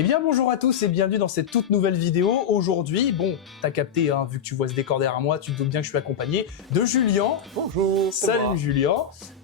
Eh bien bonjour à tous et bienvenue dans cette toute nouvelle vidéo. Aujourd'hui, bon, t'as capté, hein, vu que tu vois ce décor derrière moi, tu te doutes bien que je suis accompagné de Julien. Bonjour, Salut Julien,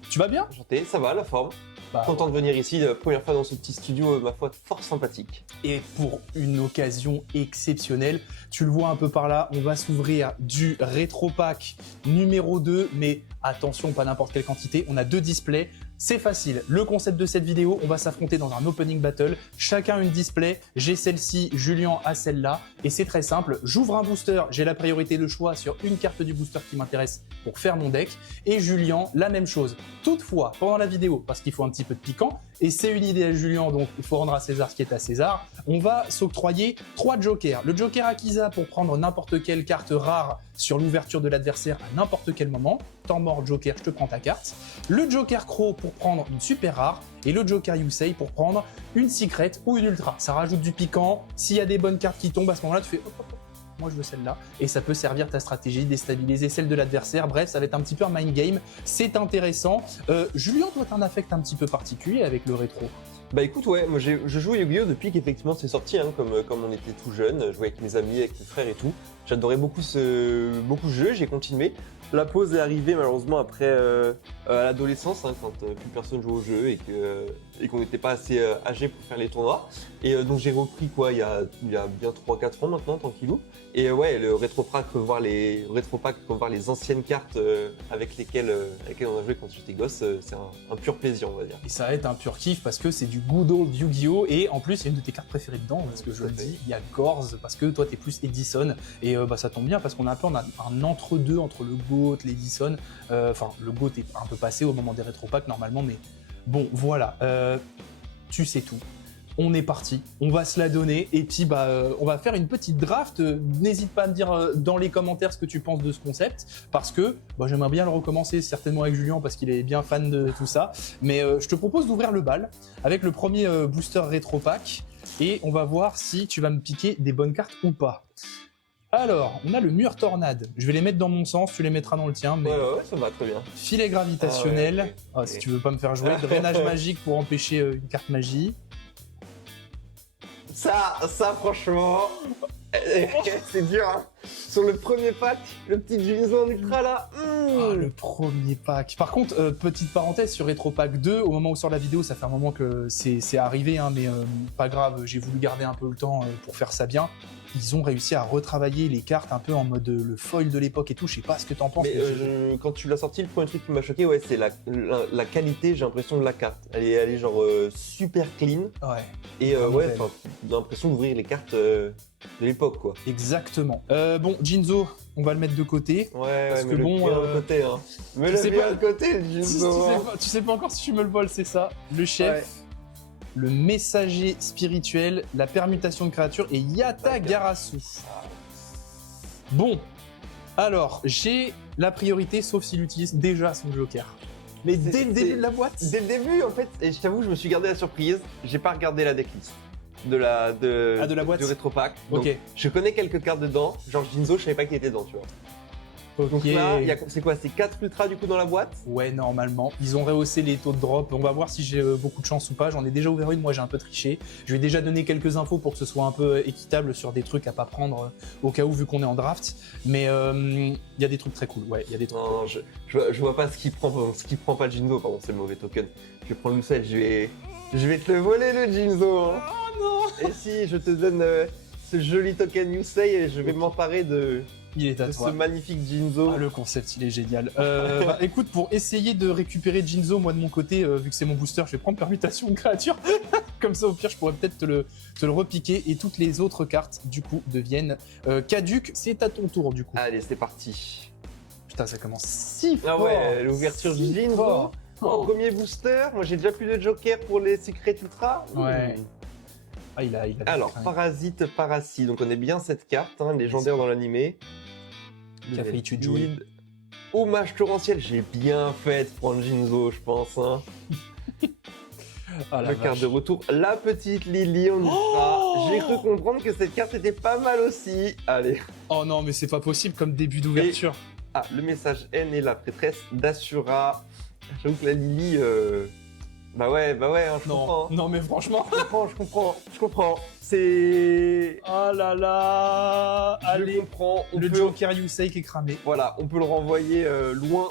tu vas bien? Enchanté, ça va, la forme. Bah, Content de venir ici, la première fois dans ce petit studio, ma foi, fort sympathique. Et pour une occasion exceptionnelle, tu le vois un peu par là, on va s'ouvrir du Retro Pack numéro 2, mais attention, pas n'importe quelle quantité, on a 2 displays. C'est facile, le concept de cette vidéo, on va s'affronter dans un opening battle, chacun une display, j'ai celle-ci, Julien a celle-là, et c'est très simple, j'ouvre un booster, j'ai la priorité de choix sur une carte du booster qui m'intéresse pour faire mon deck, et Julien, la même chose. Toutefois, pendant la vidéo, parce qu'il faut un petit peu de piquant, et c'est une idée à Julien, donc il faut rendre à César ce qui est à César, on va s'octroyer 3 jokers. Le joker Akiza pour prendre n'importe quelle carte rare sur l'ouverture de l'adversaire à n'importe quel moment, temps mort joker, je te prends ta carte. Le joker Crow pour prendre une super rare, et le joker Yusei pour prendre une secret ou une ultra. Ça rajoute du piquant, s'il y a des bonnes cartes qui tombent, à ce moment-là tu fais hop, hop, hop, moi je veux celle-là, et ça peut servir ta stratégie, déstabiliser celle de l'adversaire, bref ça va être un petit peu un mind game, c'est intéressant. Julien, toi t'as un affect un petit peu particulier avec le rétro. Bah écoute, ouais, moi je joue à Yu-Gi-Oh depuis qu'effectivement c'est sorti, hein, comme on était tout jeune, je jouais avec mes amis, avec mes frères et tout. J'adorais beaucoup ce jeu, j'ai continué. La pause est arrivée malheureusement après à l'adolescence, hein, quand plus personne jouait au jeu et qu'on n'était pas assez âgé pour faire les tournois. Et donc j'ai repris quoi il y a bien 3-4 ans maintenant, tranquillou. Et ouais, le rétro-pack, revoir les anciennes cartes avec lesquelles on a joué quand j'étais gosse, c'est un pur plaisir, on va dire. Et ça va être un pur kiff parce que c'est du good old Yu-Gi-Oh! Et en plus, il y a une de tes cartes préférées dedans, parce que je le dis, il y a Gorz, parce que toi t'es plus Edison. Et bah, ça tombe bien parce qu'on a un entre-deux entre le GOAT, l'Edison. Enfin, le GOAT est un peu passé au moment des rétro-packs normalement, mais bon, voilà. Tu sais tout. On est parti, on va se la donner et puis bah on va faire une petite draft. N'hésite pas à me dire dans les commentaires ce que tu penses de ce concept parce que bah, j'aimerais bien le recommencer certainement avec Julien parce qu'il est bien fan de tout ça. Mais je te propose d'ouvrir le bal avec le premier booster rétro pack et on va voir si tu vas me piquer des bonnes cartes ou pas. Alors, on a le mur tornade. Je vais les mettre dans mon sens, tu les mettras dans le tien. Mais... Ouais, ça va très bien. Filet gravitationnel. Ah ouais, okay. Si tu veux pas me faire jouer. Drainage magique pour empêcher une carte magie. Ça franchement, c'est dur, hein. Sur le premier pack, le petit Jinzo en ultra là. Le premier pack. Par contre, petite parenthèse sur Retro Pack 2, au moment où sort la vidéo, ça fait un moment que c'est arrivé, hein, mais pas grave, j'ai voulu garder un peu le temps pour faire ça bien. Ils ont réussi à retravailler les cartes un peu en mode le foil de l'époque et tout, je sais pas ce que t'en penses. Mais quand tu l'as sorti, le premier truc qui m'a choqué, ouais, c'est la qualité, j'ai l'impression, de la carte. Elle est genre super clean. Ouais. Et ouais, j'ai l'impression d'ouvrir les cartes de l'époque, quoi. Exactement. Bon, Jinzo, on va le mettre de côté. Ouais, parce mais que le bon, de côté, hein. Mais le bien de côté, le Jinzo. Tu sais pas encore si tu me le voles, c'est ça. Le chef. Ouais. Le messager spirituel, la permutation de créatures et Yata Garasu. Bon, alors, j'ai la priorité sauf s'il utilise déjà son joker. Mais dès le début de la boîte. Dès le début, en fait, et je t'avoue, je me suis gardé la surprise, j'ai pas regardé la decklist de la boîte du Retro Pack. Donc, ok. Je connais quelques cartes dedans, genre Jinzo, je savais pas qu'il était dedans, tu vois. Okay. Donc là, c'est quoi? C'est 4 ultras du coup dans la boîte? Ouais, normalement. Ils ont rehaussé les taux de drop. On va voir si j'ai beaucoup de chance ou pas. J'en ai déjà ouvert une, moi j'ai un peu triché. Je vais déjà donner quelques infos pour que ce soit un peu équitable sur des trucs à pas prendre au cas où vu qu'on est en draft. Mais il y a des trucs très cool. Ouais, il y a des trucs. Non, cool. je vois pas ce qui prend pas le Jinzo. Pardon, c'est le mauvais token. Je vais prendre Lucelle, je vais te le voler le Jinzo. Hein. Oh non! Et si je te donne ce joli token Yusei et je vais m'emparer de ce magnifique Jinzo. Ah, le concept, il est génial. Bah, écoute, pour essayer de récupérer Jinzo, moi de mon côté, vu que c'est mon booster, je vais prendre permutation de créature. Comme ça, au pire, je pourrais peut-être te le repiquer. Et toutes les autres cartes, du coup, deviennent caduques. C'est à ton tour, du coup. Allez, c'est parti. Putain, ça commence si fort. Ah ouais, l'ouverture du Jinzo. En premier booster. Moi, j'ai déjà plus de joker pour les secrets ultra. Ouais. Ah, il a alors, Parasite, Paracy. Donc, on est bien cette carte, hein, légendaire dans l'animé. Caféitude jouée. Hommage torrentiel. J'ai bien fait de prendre Jinzo, je pense. Hein. La carte de retour. La petite Lily en ultra. J'ai cru comprendre que cette carte était pas mal aussi. Allez. Oh non, mais c'est pas possible comme début d'ouverture. Le message N et la prêtresse d'Ashura. J'avoue que la Lily... Bah ouais, hein, je comprends. Non, mais franchement... Je comprends. C'est... Oh là là. Je Allez, comprends. le Joker Yusei qui est cramé. Voilà, on peut le renvoyer loin.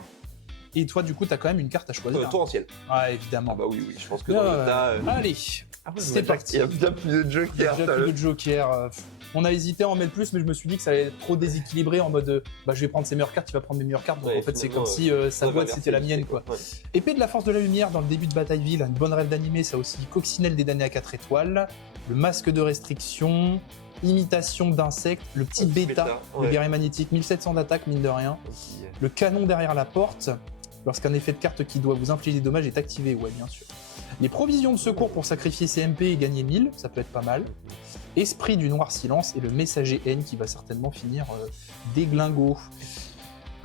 Et toi, du coup, t'as quand même une carte à choisir. Torrentiel. Ah, évidemment. Ah bah oui, je pense que dans l'état... Allez, Ah ouais, c'est parti. Il y a bien plus de Il y a Joker. déjà plus de Joker. On a hésité à en mettre plus, mais je me suis dit que ça allait être trop déséquilibré en mode je vais prendre ses meilleures cartes, tu vas prendre mes meilleures cartes. Donc Ouais, en fait, c'est finalement, comme si sa boîte c'était la mienne, quoi. Ouais. Épée de la force de la lumière dans le début de Batailleville, une bonne rêve d'animé, ça aussi. Coccinelle des damnés à 4 étoiles, le masque de restriction, imitation d'insectes, le petit bêta, le guerrier magnétique, 1700 d'attaque, mine de rien, le canon derrière la porte, lorsqu'un effet de carte qui doit vous infliger des dommages est activé, ouais, bien sûr. Les provisions de secours pour sacrifier ses MP et gagner 1000, ça peut être pas mal. Esprit du noir silence et le messager N qui va certainement finir déglingo.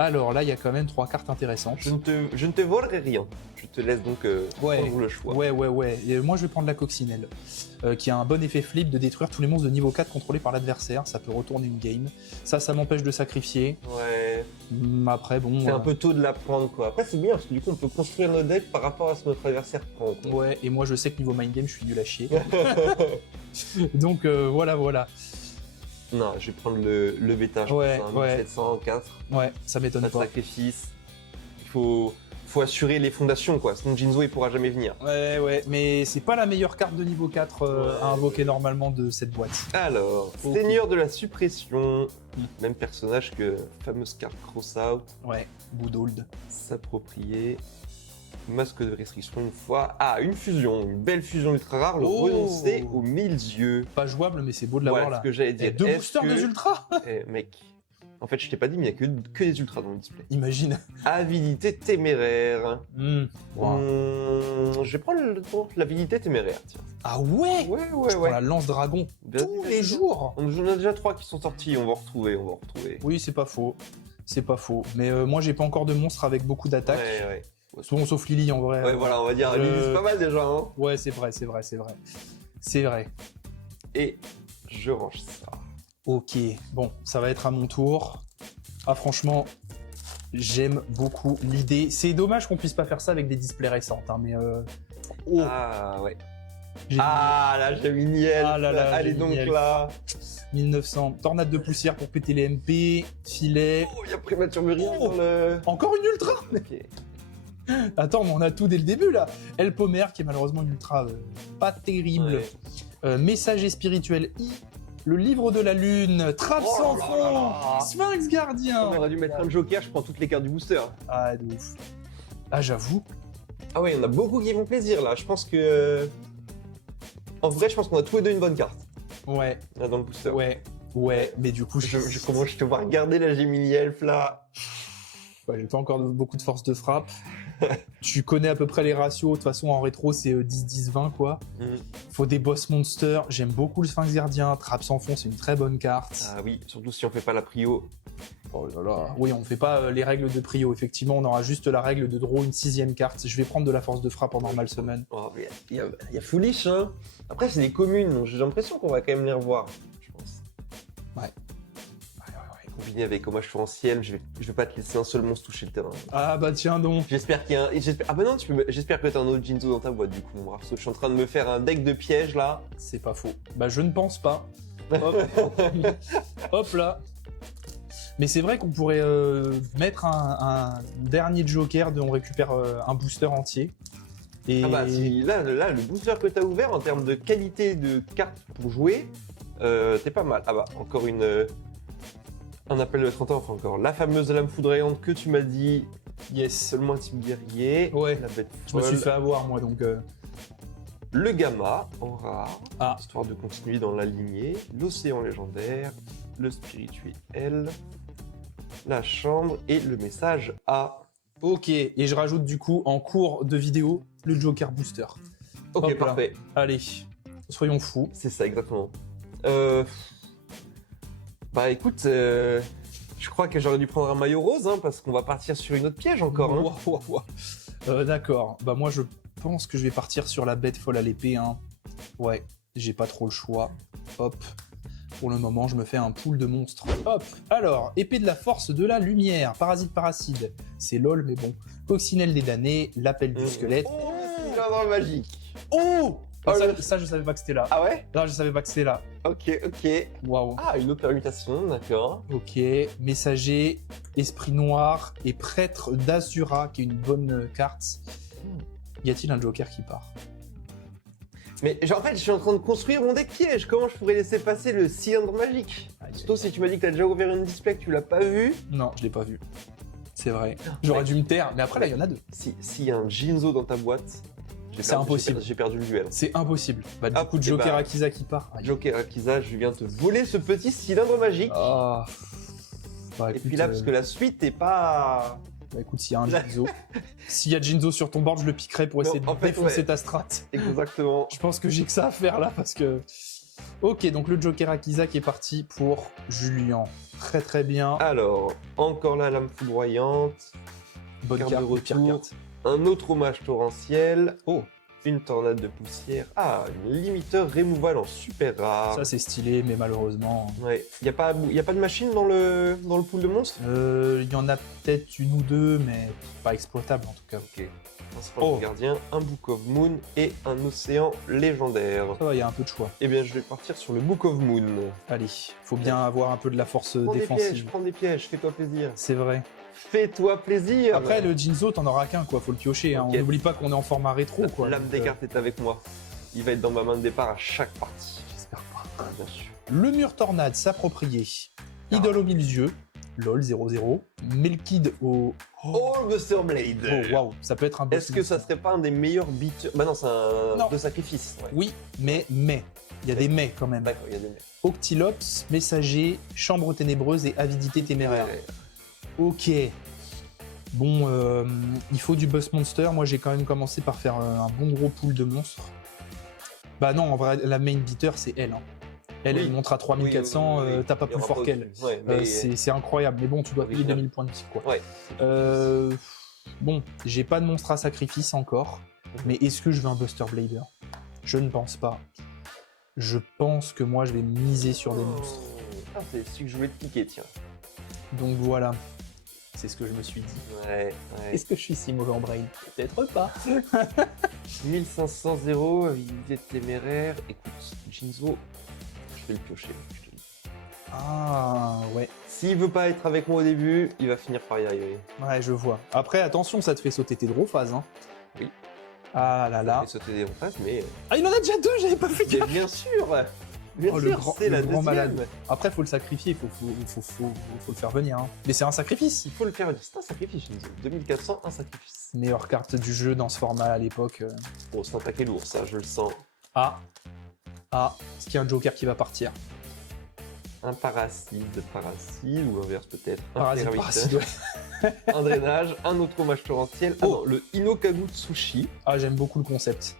Alors là, il y a quand même 3 cartes intéressantes. Je ne te volerai rien. Je te laisse donc prendre le choix. Ouais. Et moi, je vais prendre la coccinelle, qui a un bon effet flip de détruire tous les monstres de niveau 4 contrôlés par l'adversaire. Ça peut retourner une game. Ça m'empêche de sacrifier. Ouais. Après, bon... C'est un peu tôt de la prendre, quoi. Après, c'est bien, parce que du coup, on peut construire notre deck par rapport à ce que notre adversaire prend, quoi. Ouais, et moi, je sais que niveau mind game, je suis nul à chier. Donc, voilà. Non, je vais prendre le bêta, je pense, 1704. Ouais, ça m'étonne pas. pas. Sacrifice. Il faut assurer les fondations, quoi. Sinon, Jinzo, il pourra jamais venir. Ouais, mais c'est pas la meilleure carte de niveau 4 à invoquer normalement de cette boîte. Alors, Okay. Seigneur de la suppression. Même personnage que fameuse carte Crossout. Ouais, Good S'approprier. Masque de restriction une fois. Ah, une fusion, une belle fusion ultra rare, le renoncer aux 1000 yeux. Pas jouable, mais c'est beau de l'avoir là. Ce que j'allais dire. 2 boosters de ultra. Mec, en fait, je t'ai pas dit, mais il n'y a que des ultras dans le display. Imagine. Avidité téméraire. Wow. Je vais prendre l'avidité téméraire, tiens. Ah ouais. Je prends la lance dragon tous les jours. On en a déjà 3 qui sont sortis, on va retrouver. Oui, c'est pas faux. Mais moi, j'ai pas encore de monstre avec beaucoup d'attaques. Ouais. Souvent, sauf Lily en vrai. Ouais, voilà, on va dire. Lily, c'est pas mal déjà. Hein. Ouais, c'est vrai. Et je range ça. Ok, bon, ça va être à mon tour. Ah, franchement, j'aime beaucoup l'idée. C'est dommage qu'on puisse pas faire ça avec des displays récentes, hein, mais. Ah, ouais. La Géminiel. Ah là là, elle est donc là. 1900. Tornade de poussière pour péter les MP. Filet. Oh, il y a Prématurberien dans le. Encore une ultra. Ok. Attends, mais on a tout dès le début là. El Pomer qui est malheureusement une ultra pas terrible. Ouais. Messager spirituel I. Le livre de la lune. Trappe sans fond. Sphinx gardien. On aurait dû mettre un Joker, je prends toutes les cartes du booster. Ah, de ouf. Ah, j'avoue. Ah ouais, on a beaucoup qui font plaisir là. Je pense que. En vrai, je pense qu'on a tous les deux une bonne carte. Ouais. Là dans le booster. Ouais, mais du coup, comment je te vois regarder la Gemini Elf là. J'ai pas encore beaucoup de force de frappe. Tu connais à peu près les ratios. De toute façon, en rétro, c'est 10-10-20 quoi. Faut des boss monsters. J'aime beaucoup le Sphinx gardien. Trappe sans fond, c'est une très bonne carte. Ah oui, surtout si on fait pas la prio. Oh là là. Oui, on fait pas les règles de prio. Effectivement, on aura juste la règle de draw une 6ème carte. Je vais prendre de la force de frappe en normal summon. Oh, il y a Foolish, hein. Après, c'est des communes, donc j'ai l'impression qu'on va quand même les revoir, je pense. Ouais. Combiné avec comment je suis en ciel, je vais pas te laisser un seul monstre toucher le terrain. Ah bah tiens donc. J'espère qu'il y a un... Ah bah non, j'espère que t'as un autre Jinzo dans ta boîte du coup, mon brave. Je suis en train de me faire un deck de pièges là. C'est pas faux. Bah je ne pense pas. Hop, hop là. Mais c'est vrai qu'on pourrait mettre un dernier Joker on récupère un booster entier. Et... Ah bah si, là, le booster que t'as ouvert en termes de qualité de cartes pour jouer, t'es pas mal. Ah bah, encore un appel de 30 ans, enfin encore la fameuse lame foudroyante que tu m'as dit. Yes. Seulement un type guerrier. Ouais. La bête je me suis fait avoir moi donc. Le gamma en rare, histoire de continuer dans la lignée. L'océan légendaire, le spirituel, la chambre et le message A. Ok, et je rajoute du coup en cours de vidéo le Joker Booster. Ok, hop parfait. Là. Allez, soyons fous. C'est ça, exactement. Bah écoute, je crois que j'aurais dû prendre un maillot rose, hein, parce qu'on va partir sur une autre piège encore. Hein. D'accord, bah moi je pense que je vais partir sur la bête folle à l'épée. Hein. Ouais, j'ai pas trop le choix. Hop. Pour le moment, je me fais un pool de monstres. Hop. Alors, épée de la force de la lumière. Parasite paracide. C'est lol, mais bon. Coccinelle des damnés. L'appel du squelette. Oh, cylindre magique. Oh, Oh, Ça, je savais pas que c'était là. Ah ouais? Non, je savais pas que c'était là. Ok. Waouh. Ah, une autre permutation, d'accord. Ok, messager, esprit noir et prêtre d'Azura, qui est une bonne carte. Y a-t-il un joker qui part? Mais en fait, je suis en train de construire mon deck piège. Comment je pourrais laisser passer le cylindre magique? Surtout si tu m'as dit que t'as déjà ouvert une display que tu l'as pas vu. Non, je l'ai pas vu. C'est vrai. J'aurais dû me taire, mais après là, il y en a deux. S'il y a un Jinzo dans ta boîte, C'est impossible. J'ai perdu le duel. C'est impossible. Bah, du Hop, coup, et Joker bah, Akiza qui part. Aïe. Joker Akiza, je viens te voler ce petit cylindre magique. Ah. Bah, Et écoute, puis là, parce que la suite est pas... bah, écoute, s'il y a un Jinzo, s'il y a Jinzo sur ton board, je le piquerai pour essayer Non, en de fait, défoncer ouais. ta strat. Exactement. Je pense que j'ai que ça à faire là parce que. Ok, donc le Joker Akiza qui est parti pour Julien. Très très bien. Alors, encore la lame foudroyante, Bonne carte carte, de pire retour. carte. un autre hommage torrentiel, Oh, une tornade de poussière, une limiteur removal en super rare. ça c'est stylé, mais malheureusement. Ouais. Y a pas de machine dans le pool de monstres? Il y en a peut-être une ou deux, mais pas exploitable en tout cas. Ok. Principal gardien, un Book of Moon et un océan légendaire. Ça va, il y a un peu de choix. Eh bien, je vais partir sur le Book of Moon. Allez, faut bien avoir un peu de la force Prends des pièges, défensive. prends des pièges, fais-toi plaisir. C'est vrai. Fais-toi plaisir. Après, le Jinzo, t'en auras qu'un, quoi. Faut le piocher. Hein. Ok. On n'oublie pas qu'on est en format rétro, quoi. L'âme donc, des cartes est avec moi. Il va être dans ma main de départ à chaque partie. J'espère pas. Bien sûr. Le mur tornade s'approprier. Idole aux mille yeux. LOL 0-0. Melkid au. Oh, Buster Blade. Oh, waouh, ça peut être un boss. Est-ce que ça serait pas un des meilleurs beaters? Bah non, c'est un Non. de sacrifice. Ouais. Oui, mais. Il y a des mais quand même. D'accord, il y a des mecs. Octilops, messager, chambre ténébreuse et avidité téméraire. Ok. Bon, il faut du Bust Monster. Moi, j'ai quand même commencé par faire un bon gros pool de monstres. Bah non, en vrai, la main beater, c'est elle. Hein. Elle, Oui. elle montre à 3400, Oui. t'as pas Il y plus aura fort pas qu'elle. au-dessus. Ouais, mais... C'est incroyable, mais bon, tu dois payer Original. 2000 points de psy, quoi. Ouais. Bon, j'ai pas de monstre à sacrifice encore, mais est-ce que je veux un Buster Blader? Je ne pense pas. Je pense que moi, je vais miser sur des monstres. Ah, c'est celui que je voulais te piquer, tiens. Donc voilà, c'est ce que je me suis dit. Ouais. Est-ce que je suis si mauvais en brain? Peut-être pas. 1500 0, avidité téméraire. Écoute, Jinzo, je vais le piocher. Je te le dis. Ah, ouais. S'il veut pas être avec moi au début, il va finir par y arriver. Ouais, je vois. Après, attention, ça te fait sauter tes draw phases. Hein. Oui. Ah là Ça là. fait sauter des phases, mais... Ah, il en a déjà deux, j'avais pas fait Mais gaffe. bien sûr. Bien Oh, le sûr, grand- c'est le la grand deuxième. malade. Après, faut le sacrifier, faut le faire venir. Hein. Mais c'est un sacrifice. Il faut le faire. C'est un sacrifice, Jinzo. 2400, un sacrifice. Meilleure carte du jeu dans ce format à l'époque. Bon, c'est un paquet lourd, ça, je le sens. Est-ce qu'il y a un Joker qui va partir? Un parasite, ou l'inverse peut-être. Un Parasite, Terravite, parasite, ouais. un drainage, un autre hommage torrentiel. Ah non, le Inokagutsushi. Ah, j'aime beaucoup le concept.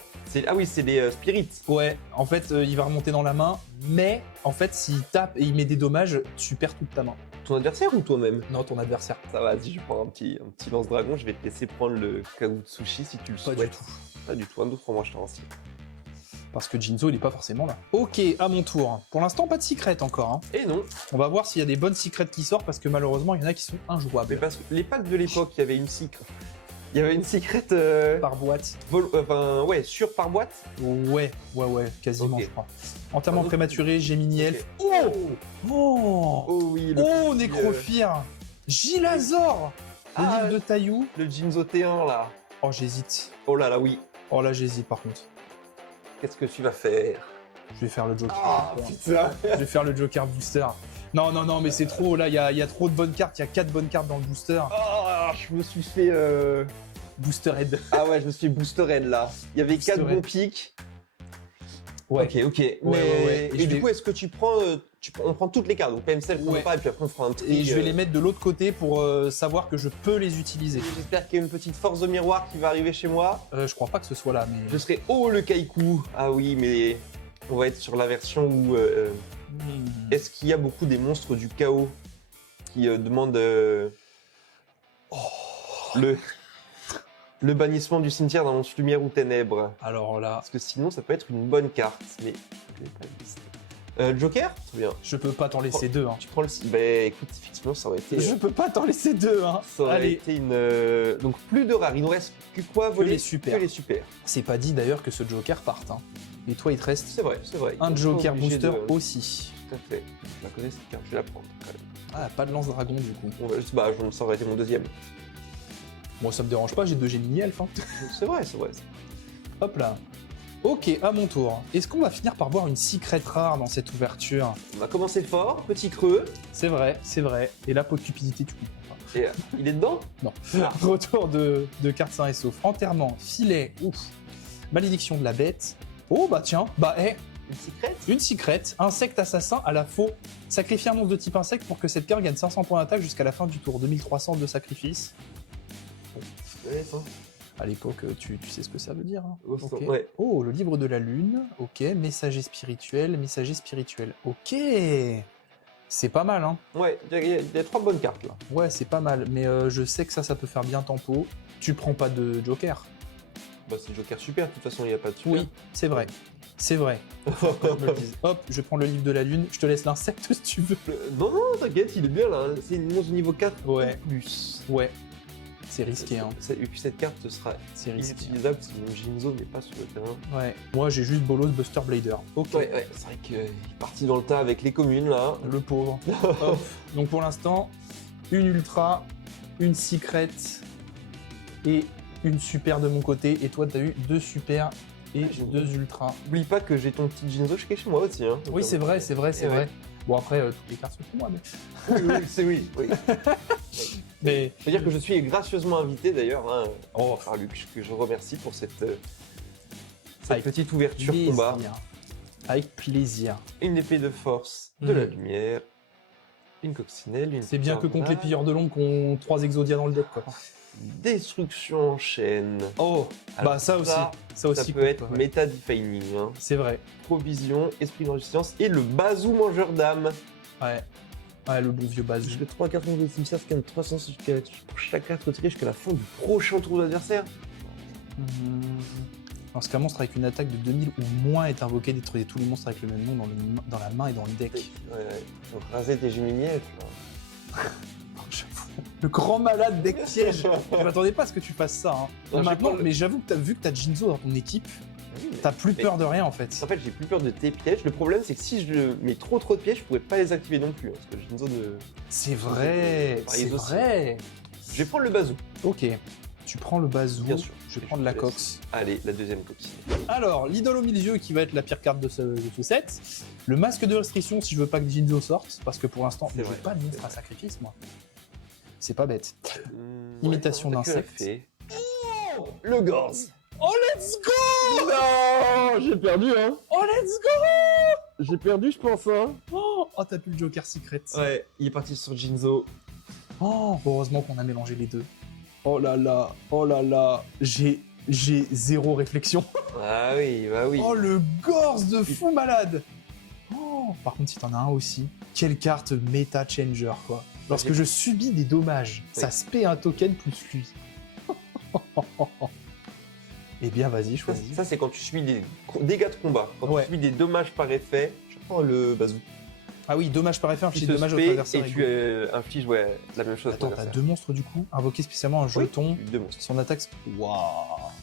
Ah oui, c'est des spirits. Ouais, en fait, il va remonter dans la main, mais en fait, s'il tape et il met des dommages, tu perds toute ta main. Ton adversaire ou toi-même? Non, ton adversaire. Ça va, si je prends un petit lance-dragon, je vais te laisser prendre le Kagutsushi si tu le Pas souhaites. du tout. Pas du tout, un autre hommage torrentiel. Parce que Jinzo, il est pas forcément là. Ok, à mon tour. Pour l'instant, pas de secret encore. Hein. Et non, On va voir s'il y a des bonnes secrets qui sortent, parce que malheureusement, il y en a qui sont mais injouables. parce que les packs de l'époque, il y avait une secret. Il y avait une secret. Par boîte. Sur par boîte. Ouais, quasiment, Ok. je crois. Enterrement Un autre- prématuré, Gemini Ok. Elf. Oh oui, Oh, Nécrophire Gilazor Le Ah, livre de Taillou. le Jinzo T1 là. Oh, j'hésite. Oh là là, oui. Oh là, j'hésite par contre. Qu'est-ce que tu vas faire? Je vais faire le Joker. Ah putain. Je vais faire le Joker Booster. Non, mais c'est trop. Là, il y a trop de bonnes cartes. Il y a 4 bonnes cartes dans le Booster. Oh, je me suis fait. Booster Head. Ah ouais, je me suis fait Booster Head là. Il y avait 4 Booster bons Head. pics. Ouais. Ok. ouais. Et, Et je du vais- coup, est-ce que tu prends. on prend toutes les cartes, donc même celles qu'on Ouais. n'a pas, et puis après on fera un tri. Et je vais les mettre de l'autre côté pour savoir que je peux les utiliser. J'espère qu'il y a une petite force de miroir qui va arriver chez moi. Je crois pas que ce soit là, mais. Je serai le Kaiku. Ah oui, mais on va être sur la version où. Est-ce qu'il y a beaucoup des monstres du chaos qui demandent le bannissement du cimetière dans lumière ou ténèbres? Alors là, Parce que sinon, ça peut être une bonne carte. Mais je l'ai pas listé. Joker? Très bien. je peux pas t'en laisser deux. Hein. Tu prends le. Bah écoute, effectivement, ça aurait été. Je peux pas t'en laisser deux. Hein. Ça aurait Allez. été une. Donc plus de rares. Il nous reste que quoi voler? les super. Que les super. C'est pas dit d'ailleurs que ce Joker parte. Hein. Et toi, il te reste C'est vrai. un Ils sont Joker obligés Booster de- aussi. Tout à fait. Je la connais cette carte, je vais la prendre quand même. Ah, pas de lance-dragon du coup. Bah, ça aurait été mon deuxième. Bon, ça me dérange pas, j'ai 2 Gemini Elf. Hein. C'est vrai. Hop là. Ok, à mon tour. Est-ce qu'on va finir par voir une secret rare dans cette ouverture? On a commencé fort, petit creux, C'est vrai. Et là, pot de cupidité, tu comprends pas. et il est dedans. Non. Retour de carte sain et sauf. Enterrement, filet, ouf. Malédiction de la bête. Oh bah tiens, Une secrète. une secret, insecte assassin à la faux. Sacrifier un monstre de type insecte pour que cette carte gagne 500 points d'attaque jusqu'à la fin du tour. 2300 de sacrifice. Ouais, ça. À l'époque, tu sais ce que ça veut dire. Hein. Ok. Ok. Ouais. Oh, le livre de la lune. Ok, messager spirituel. Ok. C'est pas mal, hein. Ouais, il y a 3 bonnes cartes là. Ouais, c'est pas mal. Mais je sais que ça peut faire bien tempo. Tu prends pas de joker. Bah, c'est Joker super, de toute façon, il n'y a pas de super. Oui, c'est vrai. C'est vrai. Faut que je me le dise. Hop, je prends le livre de la lune. Je te laisse l'insecte si tu veux. Non, t'inquiète, il est bien là. C'est une monstre niveau 4 Ouais. plus. Ouais. C'est risqué, hein. Et puis cette carte sera C'est risqué. inutilisable si mon Jinzo n'est pas sur le terrain. Ouais. Moi, j'ai juste Bolos Buster Blader. Ok. Ouais, c'est vrai qu'il est parti dans le tas avec les communes là. Le pauvre. Hop. Donc pour l'instant, une ultra, une secret et une super de mon côté. Et toi, t'as eu 2 super et j'ai 2 ultras. N'oublie pas que j'ai ton petit Jinzo chez moi aussi. Hein. Oui, c'est vrai. Et ouais. Bon, après, toutes les cartes sont pour moi, mais... Oui. mais... C'est-à-dire que je suis gracieusement invité d'ailleurs hein, Oh, par Luc, que je remercie pour cette Avec petite ouverture plaisir. combat. Avec plaisir. Une épée de force, de la Mhm. lumière, une coccinelle, une C'est bien que contre les tornade, pilleurs de l'ombre qu'on 3 exodias dans le deck, quoi. destruction en chaîne. Oh, Alors bah ça aussi. ça Ça aussi. peut compte, être ouais. méta-defining. Hein. C'est vrai. Provision, esprit de résistance et le bazou mangeur d'âme. Ouais. Ouais, le bon vieux base. Jusqu'à 3 cartes de cimetière, scanne 300 pour chaque carte retirée jusqu'à la fin du prochain tour de l'adversaire. Lorsqu'un monstre avec une attaque de 2000 ou moins est invoqué, détruisez tous les monstres avec le même nom dans la main et dans le deck. Ouais. Donc raser tes Gemini, J'avoue. Le grand malade deck piège. Je m'attendais pas à ce que tu fasses ça. Hein. Non, Maintenant, j'ai pas- mais j'avoue que vu que t'as Jinzo dans ton équipe, t'as plus peur de rien en fait. En fait, j'ai plus peur de tes pièges. Le problème, c'est que si je mets trop de pièges, je pourrais pas les activer non plus. Hein, parce que j'ai une zone de. C'est vrai, Pareil c'est aussi. vrai. Je vais prendre le bazou. Ok, tu prends le bazou, Bien sûr. je vais Et prendre je la te laisse. cox. Allez, la deuxième coquille. Alors, l'idole au milieu qui va être la pire carte de ce set. Le masque de restriction si je veux pas que Jinzo sorte, parce que pour l'instant, C'est j'ai vrai, pas de monstre c'est à vrai. sacrifice moi. C'est pas bête. Hmm, Imitation ouais, non, t'as que la d'insecte. fée. Le gorze. Oh let's go! Non, j'ai perdu, hein. Oh let's go! J'ai perdu, je pense, hein. Oh, t'as plus le Joker Secret. Ouais, il est parti sur Jinzo. Oh, heureusement qu'on a mélangé les deux. Oh là là, j'ai zéro réflexion. Ah oui, bah oui. Oh le gorze de fou malade. Oh, par contre si t'en as un aussi, quelle carte méta changer quoi. Lorsque je subis des dommages, Oui. ça se paie un token plus lui. Eh bien vas-y, choisis. Ça, c'est quand tu subis des dégâts de combat. Quand Ouais. tu subis des dommages par effet, je prends le bazou. Ah oui, dommage par effet, Tu inflige te dommage à spé votre adversaire. et tu infliges la même chose. à ton Attends, t'as adversaire. 2 monstres du coup, invoqué spécialement un jeton. Oui, 2 monstres. Son attaque. Waouh!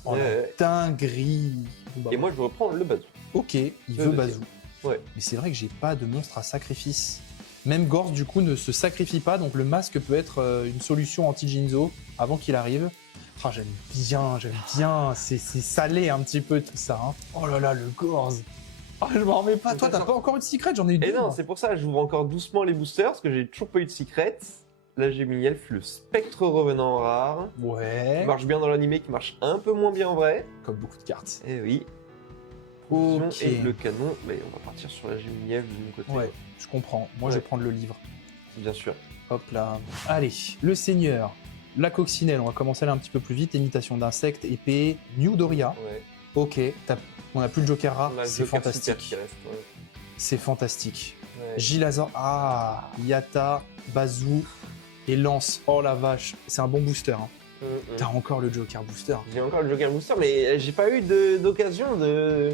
Oh, Ouais, la ouais. dinguerie! Bon, bah, Et moi, je reprends le bazou. ok, il Le veut deuxième. bazou. Ouais. Mais c'est vrai que j'ai pas de monstre à sacrifice. Même Gorz du coup ne se sacrifie pas, donc le masque peut être une solution anti-Jinzo avant qu'il arrive. Ah, j'aime bien, c'est salé un petit peu tout ça. Hein. Oh là là, le Gorz. Ah, je m'en remets pas. Toi, t'as pas encore une secret, j'en ai eu deux. Et non, moi. c'est pour ça que j'ouvre encore doucement les boosters, parce que j'ai toujours pas eu de secret. Là, j'ai mis Elf, le spectre revenant rare. Ouais. Qui marche bien dans l'animé, qui marche un peu moins bien en vrai. Comme beaucoup de cartes. Eh oui. Ok. Et le canon, mais on va partir sur la Gemini Elf de mon côté. Ouais, je comprends. Moi, je Ouais. vais prendre le livre. Bien sûr. Hop là. Allez, le Seigneur. La coccinelle, on va commencer là un petit peu plus vite. Imitation d'insectes, épée, New Doria. Ouais. Ok, on a plus le Joker rare, On a le c'est Joker super fantastique. qui reste, ouais. C'est fantastique. Ouais. Gilazor, Yata, Bazou et Lance. Oh la vache, c'est un bon booster. Hein. T'as encore le Joker booster. J'ai encore le Joker Booster, mais j'ai pas eu d'occasion de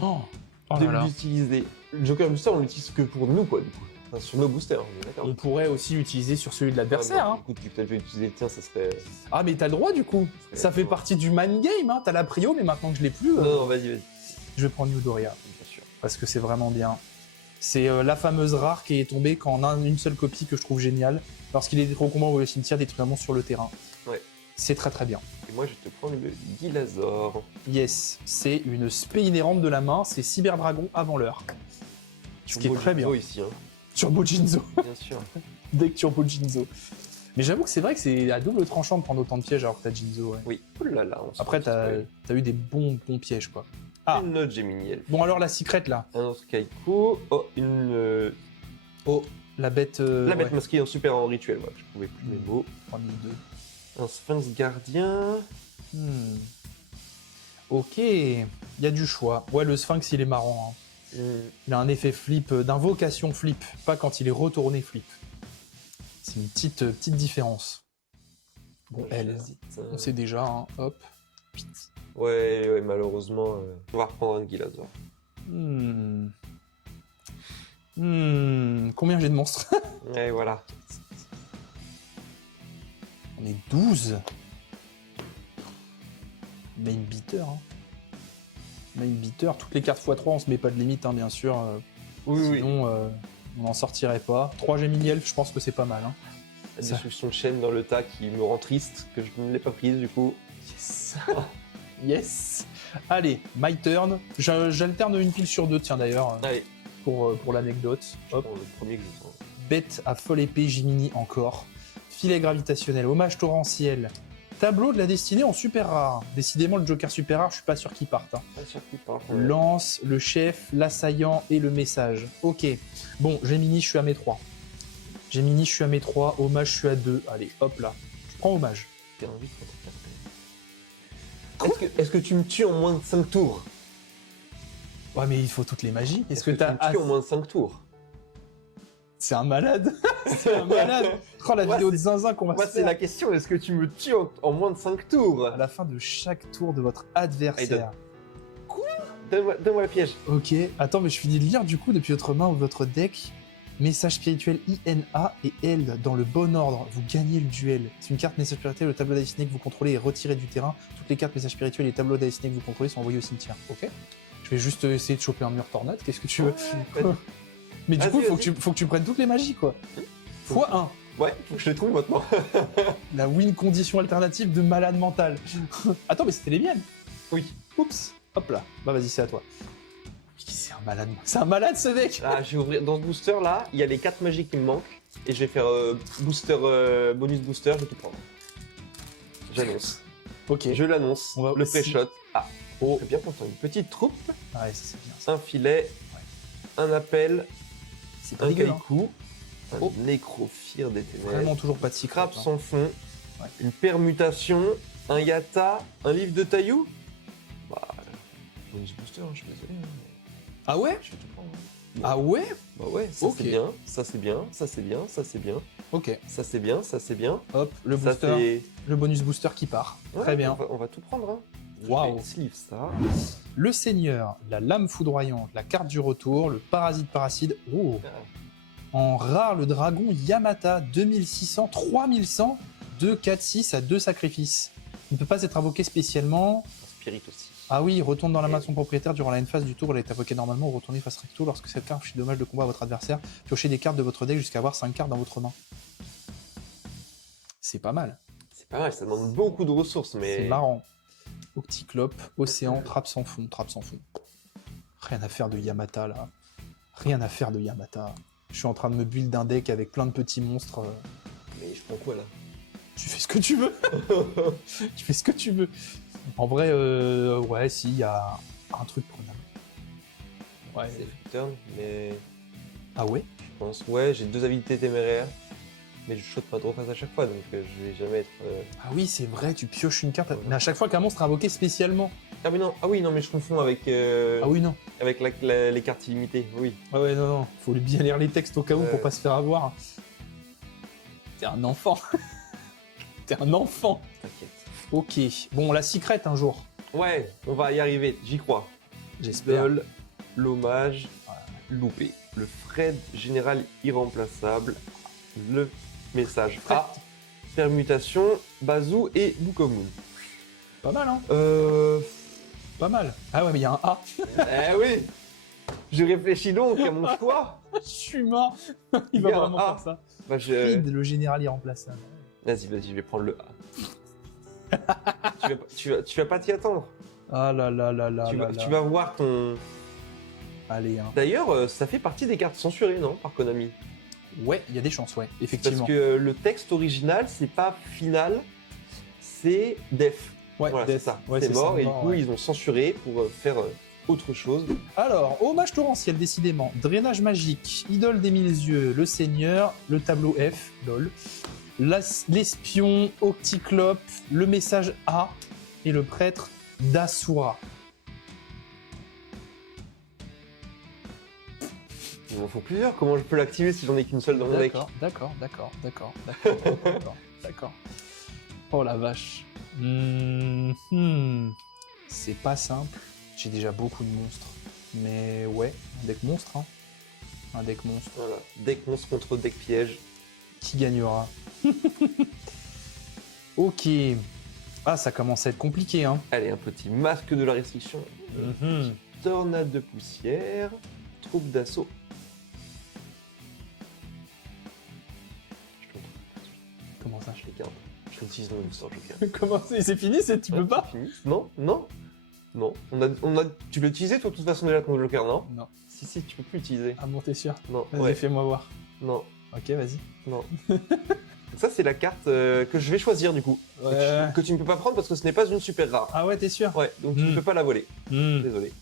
Oh là là. l'utiliser. Le Joker Booster, on l'utilise que pour nous, quoi, du coup. Enfin, sur nos boosters, on est d'accord. On pourrait aussi l'utiliser sur celui de l'adversaire. Ah, Hein. bon, écoute, vu que t'as déjà utilisé le tien, ça serait. Ah mais t'as le droit du coup. Ça fait partie du man game. Hein. T'as la prio, mais maintenant que je l'ai plus. Non, non, vas-y, vas-y. je vais prendre Eudoria. Bien sûr. Parce que c'est vraiment bien. C'est la fameuse rare qui est tombée quand on a une seule copie que je trouve géniale. Lorsqu'il est détruit au combat ou au cimetière, détruit un monstre sur le terrain. Ouais. C'est très très bien. Et moi, je vais te prendre le Gilazor. Yes, c'est une spé inhérente de la main, c'est Cyberdragon avant l'heure. Ce qui est très bien. Ici, hein. Turbo Jinzo. Bien sûr. Deck Turbo Jinzo. Mais j'avoue que c'est vrai que c'est à double tranchant de prendre autant de pièges alors que t'as Jinzo. Ouais. Oui. Oh là là. Après, t'as eu des bons pièges, quoi. Ah. Une autre Gemini Elf. Bon, alors la secrète, là. Un autre Kaiku. Oh, une... Oh, la bête... la bête ouais. masquée en super en rituel. Ouais, je pouvais plus mes mots. 3002. Un Sphinx gardien. Ok, il y a du choix. Ouais, le Sphinx, il est marrant. Hein. Il a un effet flip, d'invocation flip, pas quand il est retourné flip. C'est une petite différence. Bon, elle, on sait déjà, hein. Hop. Ouais, malheureusement, on va reprendre un Gilazor. Combien j'ai de monstres? Et voilà. On est 12. Main beater. Hein. Main beater, toutes les cartes x3, on se met pas de limite, hein, bien sûr. Sinon, on n'en sortirait pas. 3 Gemini Elf, je pense que c'est pas mal. Hein. La destruction de chaîne dans le tas qui me rend triste, que je ne l'ai pas prise du coup. Yes. Yes. Allez, my turn. J'alterne une pile sur 2, tiens d'ailleurs, Allez. pour l'anecdote. Hop. Le premier que je sens. Bête à folle épée, Jiminy encore. Filet gravitationnel, hommage torrentiel. Tableau de la destinée en super rare. Décidément, le Joker super rare, je suis pas sûr qu'il parte. Hein. Pas sûr qu'il parte. Lance, le chef, l'assaillant et le message. Ok. Bon, Gemini, je suis à mes 3. Gemini, je suis à mes 3. Hommage, je suis à 2. Allez, hop là. Je prends hommage. Est-ce que tu me tues en moins de 5 tours? Ouais, mais il faut toutes les magies. Est-ce que tu t'as... me tues en moins de 5 tours? C'est un malade. C'est un malade. Oh, la vidéo de zinzin qu'on va Moi, se c'est faire. la question. Est-ce que tu me tues en moins de 5 tours? À la fin de chaque tour de votre adversaire. Donne-moi le piège. Ok. Attends, mais je finis de lire du coup depuis votre main ou votre deck. Message spirituel INA et L dans le bon ordre. Vous gagnez le duel. C'est une carte message spirituel. Le tableau d'Aïsné que vous contrôlez est retiré du terrain. Toutes les cartes message spirituel et tableaux d'Aïsné que vous contrôlez sont envoyés au cimetière. Ok. Je vais juste essayer de choper un mur tornade. Qu'est-ce que tu veux? Mais du coup, faut que tu prennes toutes les magies, quoi. x1. Ouais, faut que je les trouve maintenant. La win condition alternative de malade mental. Attends, mais c'était les miennes. Oui. Oups. Hop là. Bah vas-y, c'est à toi. C'est un malade. C'est un malade, ce mec. Ah, je vais ouvrir dans ce booster là, il y a les 4 magies qui me manquent. Et je vais faire booster, bonus booster, je vais tout prendre. J'annonce. Ok. Je l'annonce. On va Le aussi- pré-shot. Ah, oh, c'est bien content. Une petite troupe, Ah ouais, ça c'est bien. Ça. un filet, un appel, C'est pas un dégueu, hein. Kaiku, un Oh. nécrophire des ténèbres, Vraiment toujours pas de secret. crabe sans fond, Ouais. une permutation, un yata, un livre de taillou. Bah, bonus booster, hein, je suis désolé. Hein, mais Ah ouais? je vais tout prendre. Hein. Ah ouais? Bah ouais, ça Ok. c'est bien, ça c'est bien, ça c'est bien, ça c'est bien, Ok. ça c'est bien, ça c'est bien. Hop, le Ça booster, c'est... le bonus booster qui part. Ouais, Très bien. On va tout prendre. Hein. Waouh. Je vais sleeve ça. Le Seigneur, la lame foudroyante, la carte du retour, le parasite paracide. Oh. En rare, le dragon Yamata, 2600, 3100, 2, 4, 6 à 2 sacrifices. Il ne peut pas être invoqué spécialement. Un spirit aussi. Ah oui, il retourne dans la main de son propriétaire durant la end phase du tour. Elle est invoquée normalement ou retournée face recto lorsque cette carte fait dommage de combat à votre adversaire. Piochez des cartes de votre deck jusqu'à avoir 5 cartes dans votre main. C'est pas mal. C'est pas mal, ça demande beaucoup de ressources, mais... C'est marrant. Octiclope, océan, trappe sans fond, trappe sans fond. Rien à faire de Yamata là. Rien à faire de Yamata. Je suis en train de me build un deck avec plein de petits monstres. Mais je prends quoi là? Tu fais ce que tu veux. Tu fais ce que tu veux. En vrai, ouais, si, il y a un truc prenable. Ouais. C'est Flip Turn, mais Ah ouais? je pense... Ouais, j'ai 2 habilités téméraires, mais je shot pas trop face à chaque fois, donc je vais jamais être... Ah oui, c'est vrai, tu pioches une carte. Ouais. Mais à chaque fois qu'un monstre est invoqué spécialement. Ah mais non, ah oui, non, mais je confonds avec, Ah oui, non. avec les cartes illimitées, oui. Ah ouais, non, non. Faut bien lire les textes au cas où pour pas se faire avoir. T'es un enfant. T'es un enfant. T'inquiète. Ok. Bon, la secrète un jour. Ouais, on va y arriver, j'y crois. J'espère. Dol, l'hommage, loupé. Le Fred général irremplaçable, le message A, permutation, Bazou et Bukomun. Pas mal, hein? Pas mal. Ah ouais, mais il y a un A. Eh oui. Je réfléchis donc à mon choix. Je suis mort. Il Il va y a un vraiment A. faire ça. Bah, Speed, le général irremplaçable. Vas-y, je vais prendre le A. tu vas pas t'y attendre. Ah là là là là là là. Tu vas voir ton... Allez, hein. D'ailleurs, ça fait partie des cartes censurées, non, par Konami? Ouais, il y a des chances, ouais, effectivement. Parce que le texte original, c'est pas final, c'est def. Ouais, Voilà, c'est Death. ça. Ouais, c'est mort, et du coup, ouais. ils ont censuré pour faire autre chose. Alors, hommage torrentiel, décidément. Drainage magique, idole des mille yeux, le seigneur, le tableau F, lol. L'espion, Octiclope, le message A et le prêtre d'Asura. Il m'en faut plusieurs. Comment je peux l'activer si j'en ai qu'une seule dans mon deck? D'accord. Oh la vache. C'est pas simple. J'ai déjà beaucoup de monstres. Mais ouais, un deck monstre. Hein. Un deck monstre. Voilà. Deck monstre contre deck piège. Qui gagnera? Ok. Ah, ça commence à être compliqué, hein. Allez, un petit masque de la restriction. Tornade de poussière. Troupe d'assaut. Comment ça? Je les garde. Je l'utilise dans le sort, je garde. Comment c'est fini? Tu peux pas? C'est fini. Non. Tu l'as utilisé toi de toute façon déjà ton Joker, non? Non. Si, tu peux plus l'utiliser. Ah bon, t'es sûr? Non. Vas-y, Ouais. fais-moi voir. Non. Ok, vas-y. Non. Ça c'est la carte que je vais choisir du coup. Ouais. Que tu ne peux pas prendre parce que ce n'est pas une super rare. Ah ouais, t'es sûr? Ouais, donc tu ne peux pas la voler. Désolé.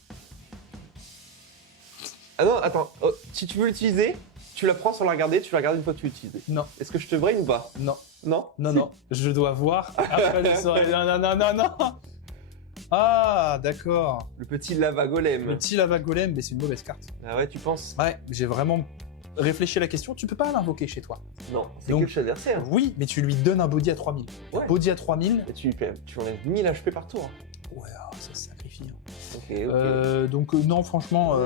Ah non, attends. Oh, si tu veux l'utiliser, tu la prends sans la regarder, tu la regardes une fois que tu l'as utilisée. Non. Est-ce que je te brain ou pas? Non. Non? Non. Je dois voir. Après, je saurai. Non. Ah, d'accord. Le petit lava golem. Le petit lava golem, mais c'est une mauvaise carte. Ah ouais, tu penses? Ouais, j'ai vraiment réfléchi à la question. Tu peux pas l'invoquer chez toi. Non, c'est Donc- que chez l'adversaire. Oui, mais tu lui donnes un body à 3000. Ouais. Body à 3000. Et tu enlèves 1000 HP par tour. Ouais, ça se sacrifie. Hein. Ok. Donc, non, franchement.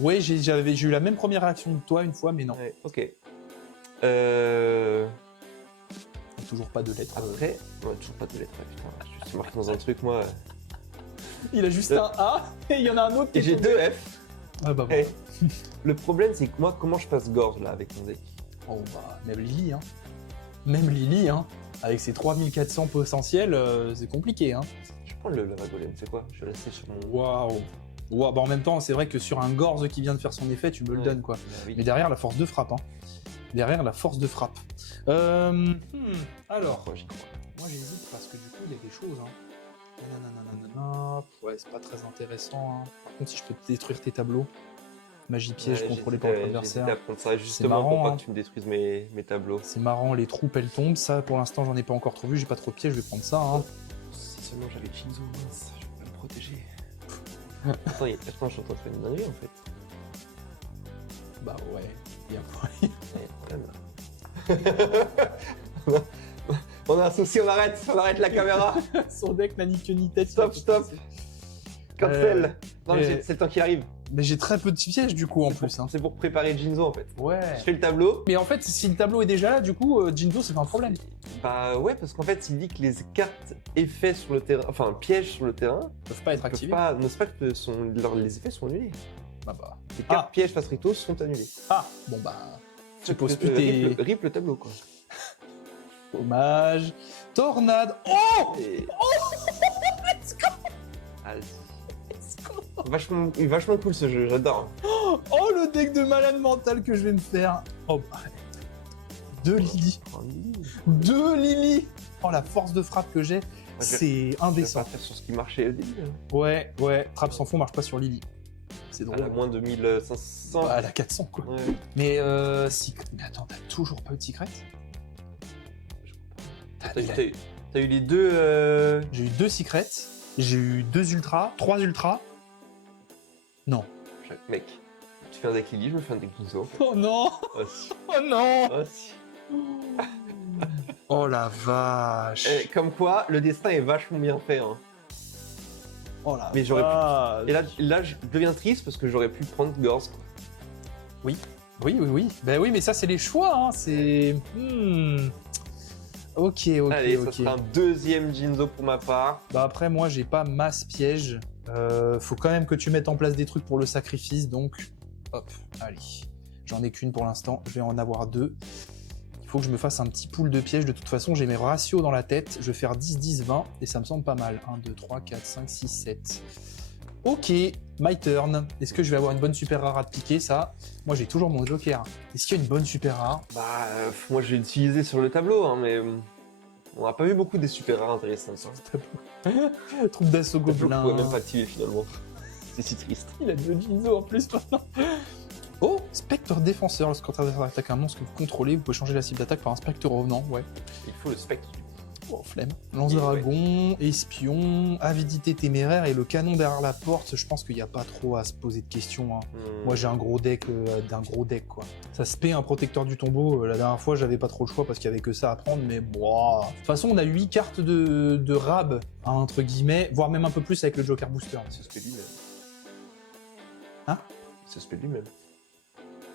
Ouais, j'ai eu la même première réaction que toi une fois, mais non. Ouais, ok. Toujours pas de lettres. Après, ouais, toujours pas de lettres, ouais, putain. Je suis marqué dans un truc, moi. Il a juste un A et il y en a un autre qui Et est j'ai tombé. 2 F. Ah bah bon. Eh, le problème, c'est que moi, comment je passe gorge là avec mon deck? Oh bah, même Lily, hein. Même Lily, hein. Avec ses 3400 potentiels, c'est compliqué, hein. Je prends le lava golem, c'est quoi? Je vais laisser sur mon. Waouh. Wow, bah en même temps, c'est vrai que sur un Gorz qui vient de faire son effet, tu me le Ouais. donnes, quoi. Bah oui. Mais derrière, la force de frappe, hein. Derrière, la force de frappe. Alors, Moi, j'y crois. moi j'hésite parce que du coup, il y a des choses, hein. Nanana. Ouais, c'est pas très intéressant, hein. Par contre, si je peux te détruire tes tableaux, magie piège Ouais, contrôlé j'hésitais- par votre j'hésitais adversaire. à prendre ça justement marrant, pour pas hein. que tu me détruises mes tableaux. C'est marrant, les troupes elles tombent. Ça, pour l'instant, j'en ai pas encore trop vu. J'ai pas trop de pièges, je vais prendre ça, hein. Si seulement j'avais Shinzo, mince, je peux pas me protéger. Attends, je suis en train de faire une dinguerie en fait. Bah ouais, bien moyen. Ouais, quand même. On a un souci, on arrête la caméra. Son deck n'a ni queue ni tête. Stop. Cancel. Non, mais et- c'est le temps qu'il arrive. Mais j'ai très peu de pièges du coup en plus. Hein. C'est pour préparer Jinzo en fait. Ouais. Je fais le tableau. Mais en fait, si le tableau est déjà là, du coup, Jinzo, c'est pas un problème. Bah ouais, parce qu'en fait, il dit que les cartes effets sur le terrain, enfin pièges sur le terrain, Ils peuvent pas être peuvent activés. pas, ne pas que les effets sont annulés. Bah. Les cartes pièges face recto sont annulées. Ah, bon bah. Tu poses plus tes. Rip le tableau quoi. Hommage. Tornade. Oh Et... Let's go. Allez. Let's go. Vachement cool ce jeu, j'adore. Oh, le deck de malade mental que je vais me faire. Oh, bah. Deux Lily. Deux Lily. Oh, la force de frappe que j'ai, c'est Je vais indécent. pas faire sur ce qui marchait au début. Ouais. Trappe sans fond marche pas sur Lily. C'est Elle a drôle. moins de 1500. Bah, elle a 400 quoi. Ouais. Mais mais attends, t'as toujours pas eu de secret? T'as eu les deux. J'ai eu 2 secrets, j'ai eu 2 ultras, 3 ultras. Non. Mec, tu fais un deck Lily, je me fais un deck Jinzo. Oh non. Oh si. Oh non. Oh si. Oh la vache. Eh, comme quoi, le destin est vachement bien fait. Hein. Oh la Mais j'aurais pu- vache. Et là, je deviens triste parce que j'aurais pu prendre Gorz. Quoi. Oui. Ben oui, mais ça c'est les choix, hein. C'est. Ok. Allez, ça sera un deuxième Jinzo pour ma part. Bah après moi j'ai pas masse piège. Faut quand même que tu mettes en place des trucs pour le sacrifice, donc hop, allez. J'en ai qu'une pour l'instant, je vais en avoir 2. Il faut que je me fasse un petit pool de pièges. De toute façon, j'ai mes ratios dans la tête. Je vais faire 10, 10, 20 et ça me semble pas mal. 1, 2, 3, 4, 5, 6, 7. Ok, my turn. Est-ce que je vais avoir une bonne super rare à te piquer, ça? Moi, j'ai toujours mon joker. Est-ce qu'il y a une bonne super rare? Bah, moi je l'ai utilisé sur le tableau, hein, mais on n'a pas vu beaucoup des super rares intéressantes. Sur le tableau. Troupe d'assaut Je gobelin. pouvais même pas activer finalement. C'est si triste. Il a 2 Jinzo en plus maintenant. Oh, spectre défenseur. Lorsque votre adversaire attaque un monstre que vous contrôlez, vous pouvez changer la cible d'attaque par un spectre revenant. Ouais. Il faut le spectre. Oh, flemme. Lance-dragon, espion, avidité téméraire et le canon derrière la porte. Je pense qu'il n'y a pas trop à se poser de questions. Hein. Moi, j'ai un gros deck d'un gros deck, quoi. Ça se paie un protecteur du tombeau. La dernière fois, j'avais pas trop le choix parce qu'il y avait que ça à prendre, mais bon. De toute façon, on a 8 cartes de rab, hein, entre guillemets, voire même un peu plus avec le Joker Booster. C'est ce lui-même. Hein? C'est ce lui-même.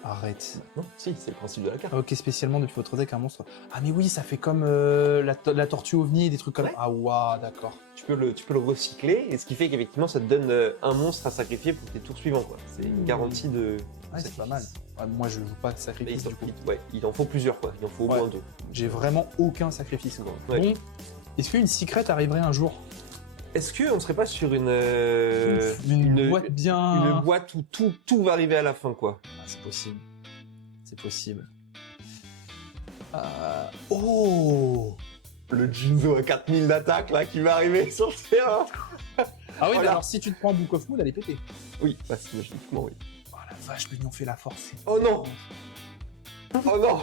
Arrête. Non, si, c'est le principe de la carte. Ok, spécialement depuis votre deck, un monstre. Ah, mais oui, ça fait comme la tortue ovni et des trucs comme Ouais. Ah, waouh, d'accord. Tu peux le recycler, et ce qui fait qu'effectivement ça te donne un monstre à sacrifier pour tes tours suivants, quoi. C'est une garantie de. Ouais, c'est pas mal. Ouais, moi, je joue pas de Et sacrifice, du coup. il en faut plusieurs, quoi. Il en faut au Ouais. moins 2. J'ai vraiment aucun sacrifice. Ouais. Bon, est-ce qu'une secret arriverait un jour? Est-ce qu'on serait pas sur une boîte bien. une boîte où tout va arriver à la fin, quoi? Ah, c'est possible. C'est possible. Oh! Le Jinzo à 4000 d'attaque, là, qui va arriver sur le terrain. Ah oui, Voilà. mais alors si tu te prends un Book of Mood, elle est pétée. Oui, bah, c'est logiquement, oui. Oh la vache, l'union fait la force. Oh non! Oh non!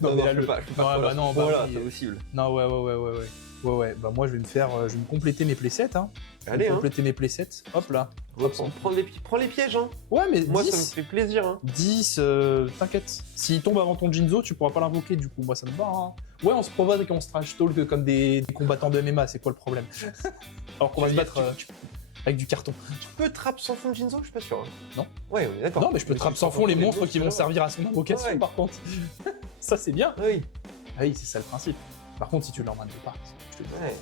Non, mais là, je peux pas, je peux Ouais, pas. bah non, bah voilà, oui. c'est possible. Non, ouais. Bah moi, je vais me compléter mes playsets, hein. Allez, hein. Compléter mes playsets. Hop là. Prends les pièges, hein. Ouais, mais Moi, 10, ça me fait plaisir, hein. 10, t'inquiète. S'il tombe avant ton Jinzo, tu pourras pas l'invoquer, du coup, moi ça me va. Hein. Ouais, on se provoque et on se trash talk comme des combattants de MMA, c'est quoi le problème? Alors qu'on va se battre avec du carton. Tu peux trap sans fond Jinzo, je suis pas sûr. Hein. Non. Ouais, on est d'accord. Non, mais je peux trap sans fond les monstres qui vont monstres, servir à son invocation, Ouais. par contre. Ça, c'est bien. Oui. Ah oui, c'est ça le principe. Par contre, si tu leur mandes pas, je te dis. Ouais.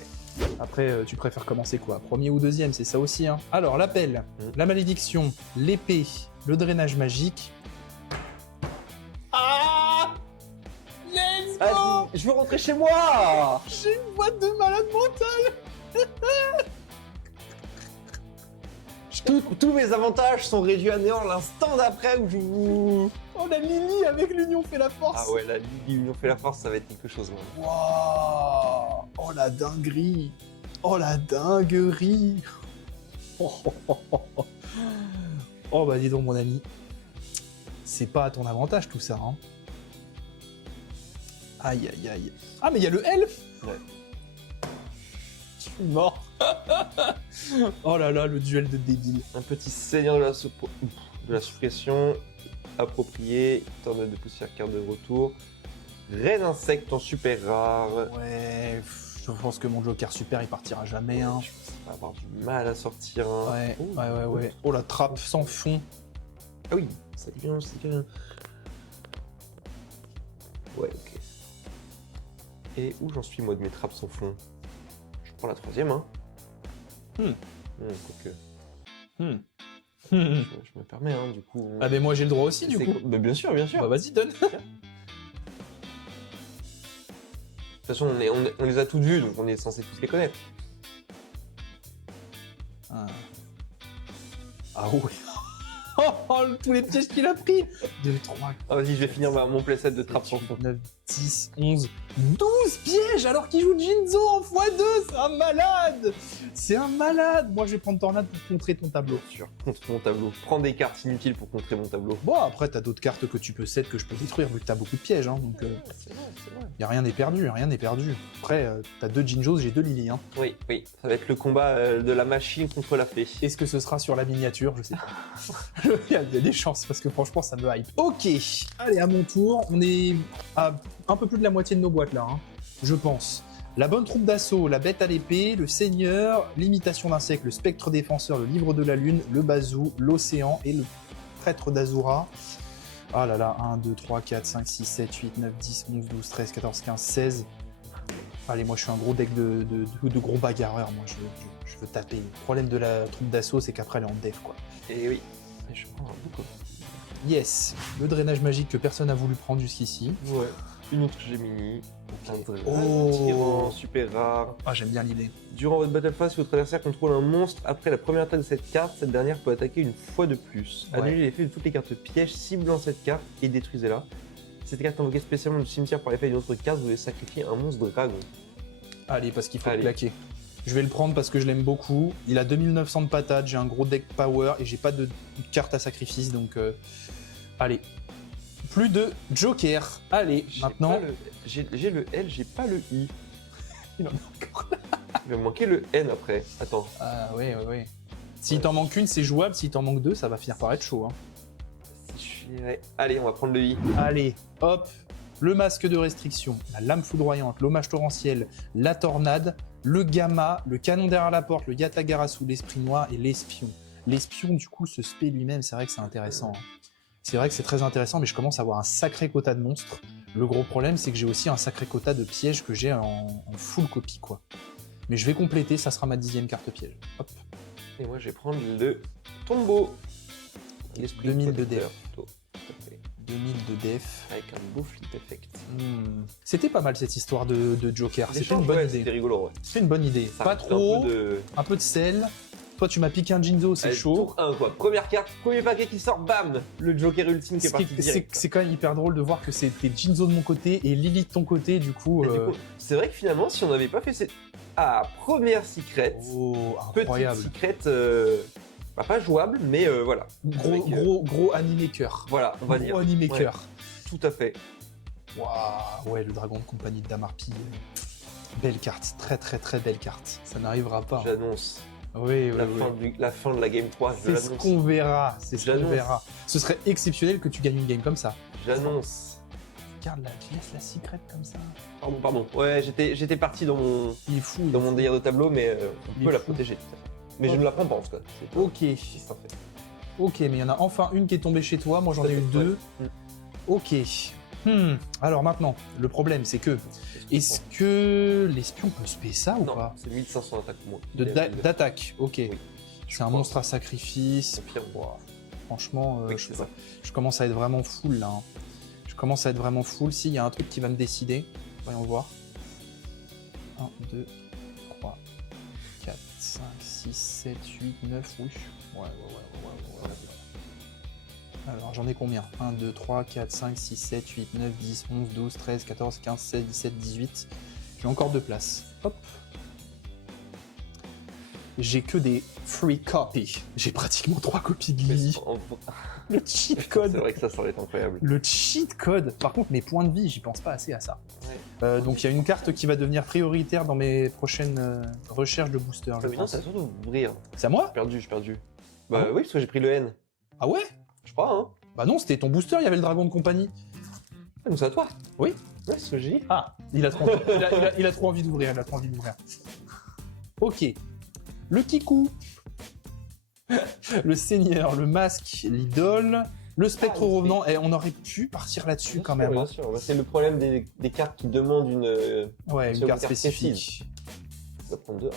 Après, tu préfères commencer quoi? Premier ou deuxième, c'est ça aussi. Hein. Alors, l'appel, la malédiction, l'épée, le drainage magique. Ah! Let's go! Je veux rentrer chez moi. J'ai une boîte de malade mentale! Tous mes avantages sont réduits à néant l'instant d'après où je vous... Oh, la Lily avec l'union fait la force! Ah ouais, la Ligue fait la force, ça va être quelque chose. Ouais. Waouh! Oh, la dinguerie! Oh, la dinguerie! Oh, bah dis donc, mon ami. C'est pas à ton avantage, tout ça, hein. Aïe, aïe, aïe. Ah, mais il y a le elfe! Ouais. Je suis mort. Oh là là, le duel de débile. Un petit seigneur de la suppression approprié, tornade de poussière, carte de retour, raid d'insectes en super rare. Ouais, je pense que mon Joker super, il partira jamais, hein. Je pense que ça va avoir du mal à sortir. Hein. Ouais, Oh, ouais. Oh, la trappe sans fond. Ah oui, ça devient, Ouais, ok. Et où j'en suis moi de mes trappes sans fond? Je prends la troisième, hein. Quoique. Je me permets, hein, du coup. Ah, mais moi j'ai le droit aussi, du coup. Bah, bien sûr, bien sûr. Bah, vas-y, donne. De toute façon, on les a toutes vues, donc on est censé tous les connaître. Ah ouais. Oh, tous les pièges qu'il a pris. 2, 3, Ah, vas-y, je vais finir mon playset de trappe sans fond. 9, 10, 11, 12 pièges alors qu'il joue Jinzo en x2. C'est un malade. C'est un malade. Moi, je vais prendre Tornade pour contrer ton tableau. Bien sûr, contre mon tableau. Prends des cartes inutiles pour contrer mon tableau. Bon, après, t'as d'autres cartes que tu peux set que je peux détruire vu que t'as beaucoup de pièges. Hein, donc, C'est vrai. y a rien n'est perdu, rien n'est perdu. Après, t'as 2 Jinjos, j'ai 2 Lily. Hein. Oui, ça va être le combat de la machine contre la fée. Est-ce que ce sera sur la miniature? Je sais pas. Il y a des chances parce que franchement, ça me hype. Ok, allez, à mon tour. On est à un peu plus de la moitié de nos boîtes là, hein, je pense. La bonne troupe d'assaut, la bête à l'épée, le seigneur, l'imitation d'un siècle, le spectre défenseur, le livre de la lune, le bazou, l'océan et le prêtre d'Azura. Ah là là, 1, 2, 3, 4, 5, 6, 7, 8, 9, 10, 11, 12, 13, 14, 15, 16. Allez, moi je suis un gros deck de gros bagarreurs, moi je veux taper. Le problème de la troupe d'assaut, c'est qu'après elle est en def, quoi. Et oui, je prends beaucoup. Yes, le drainage magique que personne n'a voulu prendre jusqu'ici. Ouais. Une autre Gemini. Oh. Tyran, super rare. Ah, j'aime bien l'idée. Durant votre battle phase, si votre adversaire contrôle un monstre, après la première attaque de cette carte, cette dernière peut attaquer une fois de plus. Ouais. Annulez l'effet de toutes les cartes pièges ciblant cette carte et détruisez-la. Cette carte invoquée spécialement du cimetière par l'effet d'une autre carte, vous devez sacrifier un monstre dragon. Allez, parce qu'il faut Allez. claquer. Je vais le prendre parce que je l'aime beaucoup. Il a 2900 de patates, j'ai un gros deck power et j'ai pas de carte à sacrifice, donc allez. Plus de joker. Allez, maintenant. J'ai le L, j'ai pas le I. Il en a encore. Il va me manquer le N après. Attends. Ah ouais. S'il t'en manque une, c'est jouable. S'il t'en manque deux, ça va finir par être chaud. Hein. Allez, on va prendre le I. Allez, hop. Le masque de restriction, la lame foudroyante, l'hommage torrentiel, la tornade, le gamma, le canon derrière la porte, le Yatagarasu, l'esprit noir et l'espion. L'espion, du coup, ce spé lui-même, c'est vrai que c'est intéressant. Hein. C'est vrai que c'est très intéressant, mais je commence à avoir un sacré quota de monstres. Le gros problème, c'est que j'ai aussi un sacré quota de pièges que j'ai en full copie, quoi. Mais je vais compléter, ça sera ma 10e carte piège. Hop. Et moi, je vais prendre le tombeau. L'esprit 2000 de protecteur, def. plutôt. Tout à fait. 2000 de def. Avec un beau flip effect. C'était pas mal cette histoire de Joker, c'était L'échange, une bonne ouais, idée. C'était rigolo, ouais. C'est une bonne idée. Ça Pas rajoute trop, un peu de... de sel. Toi, tu m'as piqué un Jinzo, c'est Allez, chaud. Tour 1, quoi. Première carte, premier paquet qui sort, bam. Le Joker ultime qui est parti direct. C'est quand même hyper drôle de voir que c'était Jinzo de mon côté et Lily de ton côté, du coup. Et du coup, c'est vrai que finalement, si on n'avait pas fait cette... Ah, première secret. Oh, Petite incroyable. secret, bah, pas jouable, mais voilà. Avec, Gros animé cœur. Voilà, on va dire. Gros animé Ouais. cœur. Tout à fait. Waouh, ouais, le dragon de compagnie de Damarpi. Belle carte, très belle carte. Ça n'arrivera pas. J'annonce. Oui. La fin de la game 3, je C'est ce l'annonce. qu'on verra, c'est ce qu'on J'annonce. verra. Ce serait exceptionnel que tu gagnes une game comme ça. J'annonce. Regarde là, tu laisses la secret comme ça. Pardon. Ouais, j'étais parti dans mon Il est fou. délire de tableau, mais on Il peut est la fou. protéger. Tout à fait. Mais je ne la prends pas en tout cas. Ok. C'est parfait. Ok, mais il y en a enfin une qui est tombée chez toi, moi j'en ai eu deux. Ouais. Ok. Alors maintenant, le problème c'est que, est-ce que l'espion peut se payer ça ou Non, pas c'est 1500 d'attaque pour moi. D'attaque, ok. Oui. C'est un monstre à sacrifice. Confirme. Franchement, Oui, c'est ça. je commence à être vraiment full là. Hein. Je commence à être vraiment full. S'il y a un truc qui va me décider, voyons voir. 1, 2, 3, 4, 5, 6, 7, 8, 9, oui. Ouais. Alors j'en ai combien? 1, 2, 3, 4, 5, 6, 7, 8, 9, 10, 11, 12, 13, 14, 15, 16, 17, 18. J'ai encore 2 places. Hop. J'ai que des free copies. J'ai pratiquement 3 copies de Lily. Le cheat C'est code. vrai que ça aurait été incroyable. Le cheat code. Par contre, mes points de vie, j'y pense pas assez à ça. Ouais. Donc il y a une carte qui va devenir prioritaire dans mes prochaines recherches de booster. Ah, Je mais non, pense. ça va surtout ouvrir. C'est à moi? J'ai perdu. Bah Ah bon oui, parce que j'ai pris le N. Ah ouais? Je crois, hein. Bah non, c'était ton booster, il y avait le dragon de compagnie. Ah, donc c'est à toi. Oui. Ouais, c'est ce que j'ai dit. Ah, il a trop, il a trop envie d'ouvrir, il a trop envie d'ouvrir. Ok. Le Kikou. Le seigneur, le masque, l'idole, le spectre revenant. Et on aurait pu partir là-dessus quand même. Bien Hein. sûr. Bah, c'est le problème des cartes qui demandent une. Ouais, c'est une carte carte spécifique. On va prendre 2.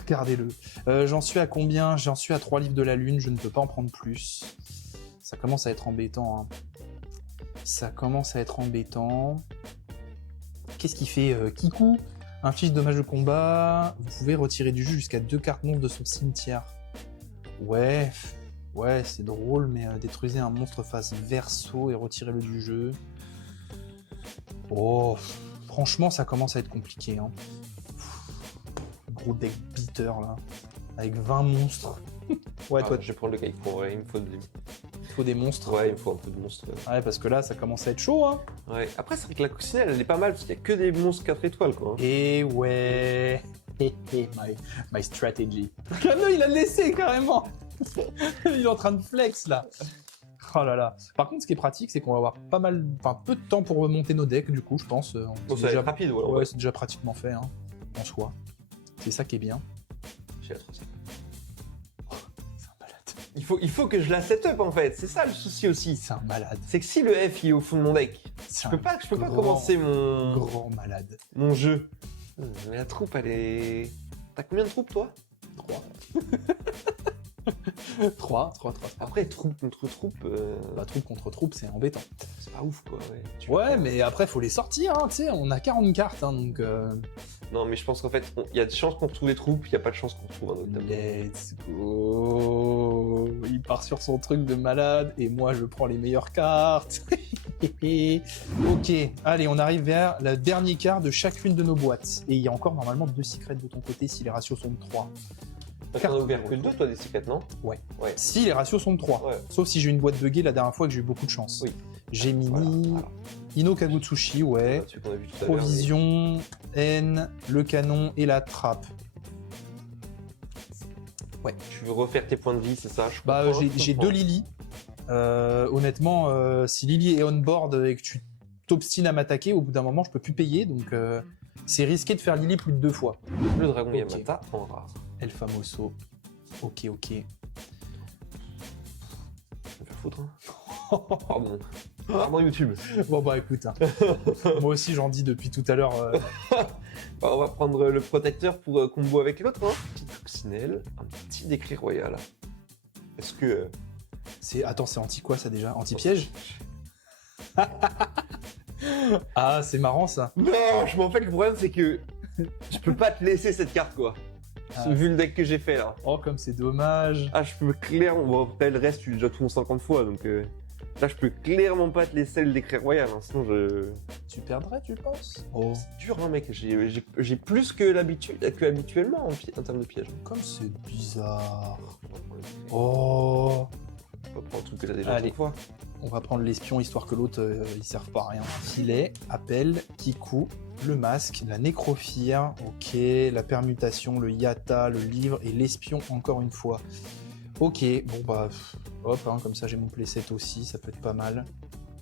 Regardez-le. J'en suis à combien? J'en suis à 3 livres de la lune, je ne peux pas en prendre plus. Ça commence à être embêtant. Hein. Ça commence à être embêtant. Qu'est-ce qu'il fait Kikou? Inflige dommage de combat. Vous pouvez retirer du jeu jusqu'à 2 cartes monstres de son cimetière. Ouais, c'est drôle, mais détruisez un monstre face verso et retirez-le du jeu. Oh, franchement, ça commence à être compliqué. Hein. Gros deck beater là, avec 20 monstres. Ouais, toi, Je vais prendre le Kaik pour. Il me faut il faut des monstres. Ouais, il me faut un peu de monstres. Ouais, parce que là, ça commence à être chaud. Hein. Ouais. Après, c'est vrai que la coccinelle, elle est pas mal parce qu'il y a que des monstres 4 étoiles, quoi. Et ouais. My strategy. Ah non, il a laissé carrément. Il est en train de flex là. Oh là là. Par contre, ce qui est pratique, c'est qu'on va avoir peu de temps pour remonter nos decks, du coup, je pense. Bon, C'est ça va déjà, être rapide, voilà. ouais, c'est déjà pratiquement fait, hein, en soi. C'est ça qui est bien. J'ai la troisième. C'est un malade. Il faut que je la set up en fait, c'est ça le souci aussi. C'est un malade. C'est que si le F il est au fond de mon deck, C'est je peux pas grand, commencer grand malade. mon jeu. Mais la troupe elle est... T'as combien de troupes toi? 3. 3. Après troupe contre troupe, Bah, troupe contre troupe, c'est embêtant. c'est pas ouf quoi. Ouais, mais après, faut les sortir, hein, tu sais, on a 40 cartes, hein, donc... Non mais je pense qu'en fait, il y a de chances qu'on retrouve des troupes, il y a pas de chance qu'on retrouve un autre tableau. Let's go. Il part sur son truc de malade, et moi, je prends les meilleures cartes. Ok, allez, on arrive vers la dernière carte de chacune de nos boîtes. Et il y a encore normalement 2 secrets de ton côté si les ratios sont de 3. T'en as ouvert que 2 toi des C4 non? Ouais. Ouais. Si les ratios sont de 3. Ouais. Sauf si j'ai une boîte buggée la dernière fois que j'ai eu beaucoup de chance. Oui. Gemini, Voilà. Ino Kagutsushi, ouais. Celui qu'on a vu tout à l'heure, Provision, N, le canon et la trappe. Ouais. mais tu veux refaire tes points de vie, c'est ça? Bah, comprends, je j'ai comprends. 2 Lily. Honnêtement, si Lily est on board et que tu t'obstines à m'attaquer, au bout d'un moment, je peux plus payer. Donc, c'est risqué de faire Lily plus de 2 fois. Le dragon Ok. Yamata en rare. El Famoso. Ok. Je vais me faire foutre. Hein. Pardon. Pardon YouTube. Bon, bah écoute, hein. Moi aussi, j'en dis depuis tout à l'heure. Bah, on va prendre le protecteur pour combo avec l'autre. Hein. Petite coccinelle, un petit décret royal. Est-ce que... Attends, c'est anti quoi ça déjà? Anti-piège? Ah, c'est marrant ça. Non, en fait, le problème, c'est que je peux pas te laisser cette carte, quoi. Ah, Vu le deck que j'ai fait, là. Oh, comme c'est dommage. Ah, je peux clairement... Bon, après, le reste, tu l'as déjà tout 50 fois, donc... Là, je peux clairement pas te laisser le décret royal, hein, sinon je... Tu perdrais, tu penses? Oh, C'est dur, hein, mec. J'ai plus que habituellement en termes de pièges. comme c'est bizarre. Oh. On va prendre un truc que t'as déjà Allez. 100 fois. On va prendre l'espion histoire que l'autre il serve pas à rien. Filet, appel, Kiku, le masque, la nécrophire, ok, la permutation, le yata, le livre et l'espion encore une fois. Ok, bon bah hop, hein, comme ça j'ai mon playset aussi, ça peut être pas mal.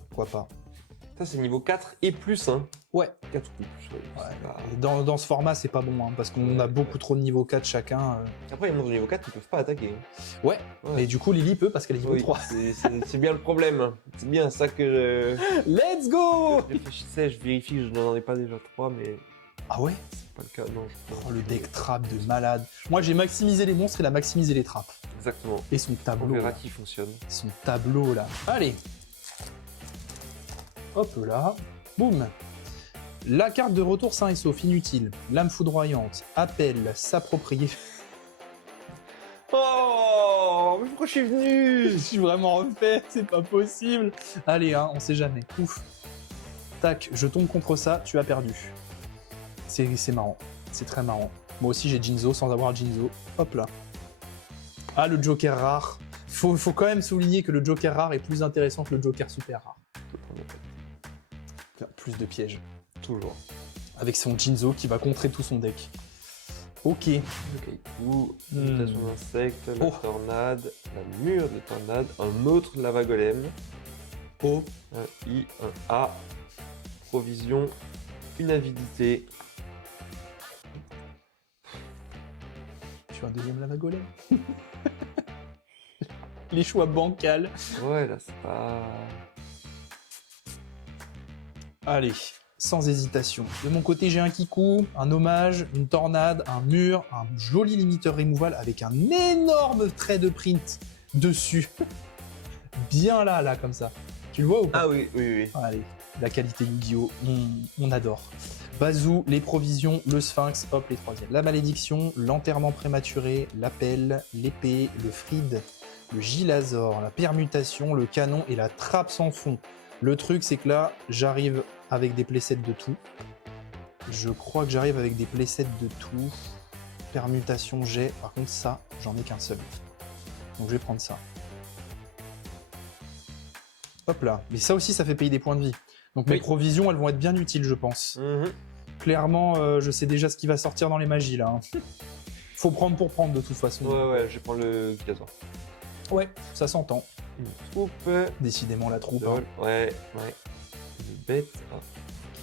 Pourquoi pas. Ça, c'est niveau 4 et plus, hein. Ouais. 4 ou plus. Ouais. Ouais. C'est pas- Et dans ce format c'est pas bon, hein, parce qu'on a beaucoup trop de niveau 4 chacun. Après, les monstres de niveau 4, ils peuvent pas attaquer. Ouais, Ouais. mais du coup Lily peut parce qu'elle est niveau Oui, 3. c'est bien le problème. C'est bien ça que Let's go. je réfléchissais. Je vérifie que je n'en ai pas déjà 3, mais Ah ouais. c'est pas le cas. Non, je pense. Oh, le deck trap de malade. Moi j'ai maximisé les monstres, il a maximisé les trappes. Exactement. Et son On tableau. verra là. qui fonctionne. Son tableau là. Allez. Hop là. Boum. La carte de retour sain et sauf, inutile. Lame foudroyante. Appel, s'approprier. Oh, mais pourquoi je suis Je venu? suis vraiment refait, c'est pas possible. Allez, hein, on sait jamais. Ouf. Tac, je tombe contre ça, tu as perdu. C'est marrant. C'est très marrant. Moi aussi j'ai Jinzo sans avoir Jinzo. Hop là. Ah, le Joker rare. Faut quand même souligner que le Joker rare est plus intéressant que le Joker super rare. Faire plus de pièges. Toujours. Avec son Jinzo qui va contrer tout son deck. Ok. Le Kaiku, mutation d'insectes, la Oh. tornade, la mure de tornade, un autre lava golem, Oh. un I, un A, provision, une avidité. Je suis un deuxième lama golem. Les choix bancals. Ouais, là, c'est pas... Allez, sans hésitation. De mon côté, j'ai un Kiku, un hommage, une tornade, un mur, un joli limiteur removal avec un énorme trait de print dessus. Bien là, comme ça. Tu le vois ou pas? Ah oui, oui, oui. Allez, la qualité Yu-Gi-Oh, on adore. Bazou, les provisions, le sphinx, hop, les troisièmes. La malédiction, l'enterrement prématuré, l'appel, l'épée, le Fried, le Gilazor, la permutation, le canon et la trappe sans fond. Le truc, c'est que là, j'arrive avec des playsets de tout. Je crois que j'arrive avec des playsets de tout. Permutation, j'ai. Par contre, ça, j'en ai qu'un seul. Donc, je vais prendre ça. Hop là. Mais ça aussi, ça fait payer des points de vie. Donc, mes Oui. provisions, elles vont être bien utiles, je pense. Mhm. Clairement, je sais déjà ce qui va sortir dans les magies, là. hein. Faut prendre pour prendre, de toute façon. Ouais, je vais prendre le Gilazor. Ouais, ça s'entend. Une troupe, Décidément, la troupe. hein. ouais. Une bête,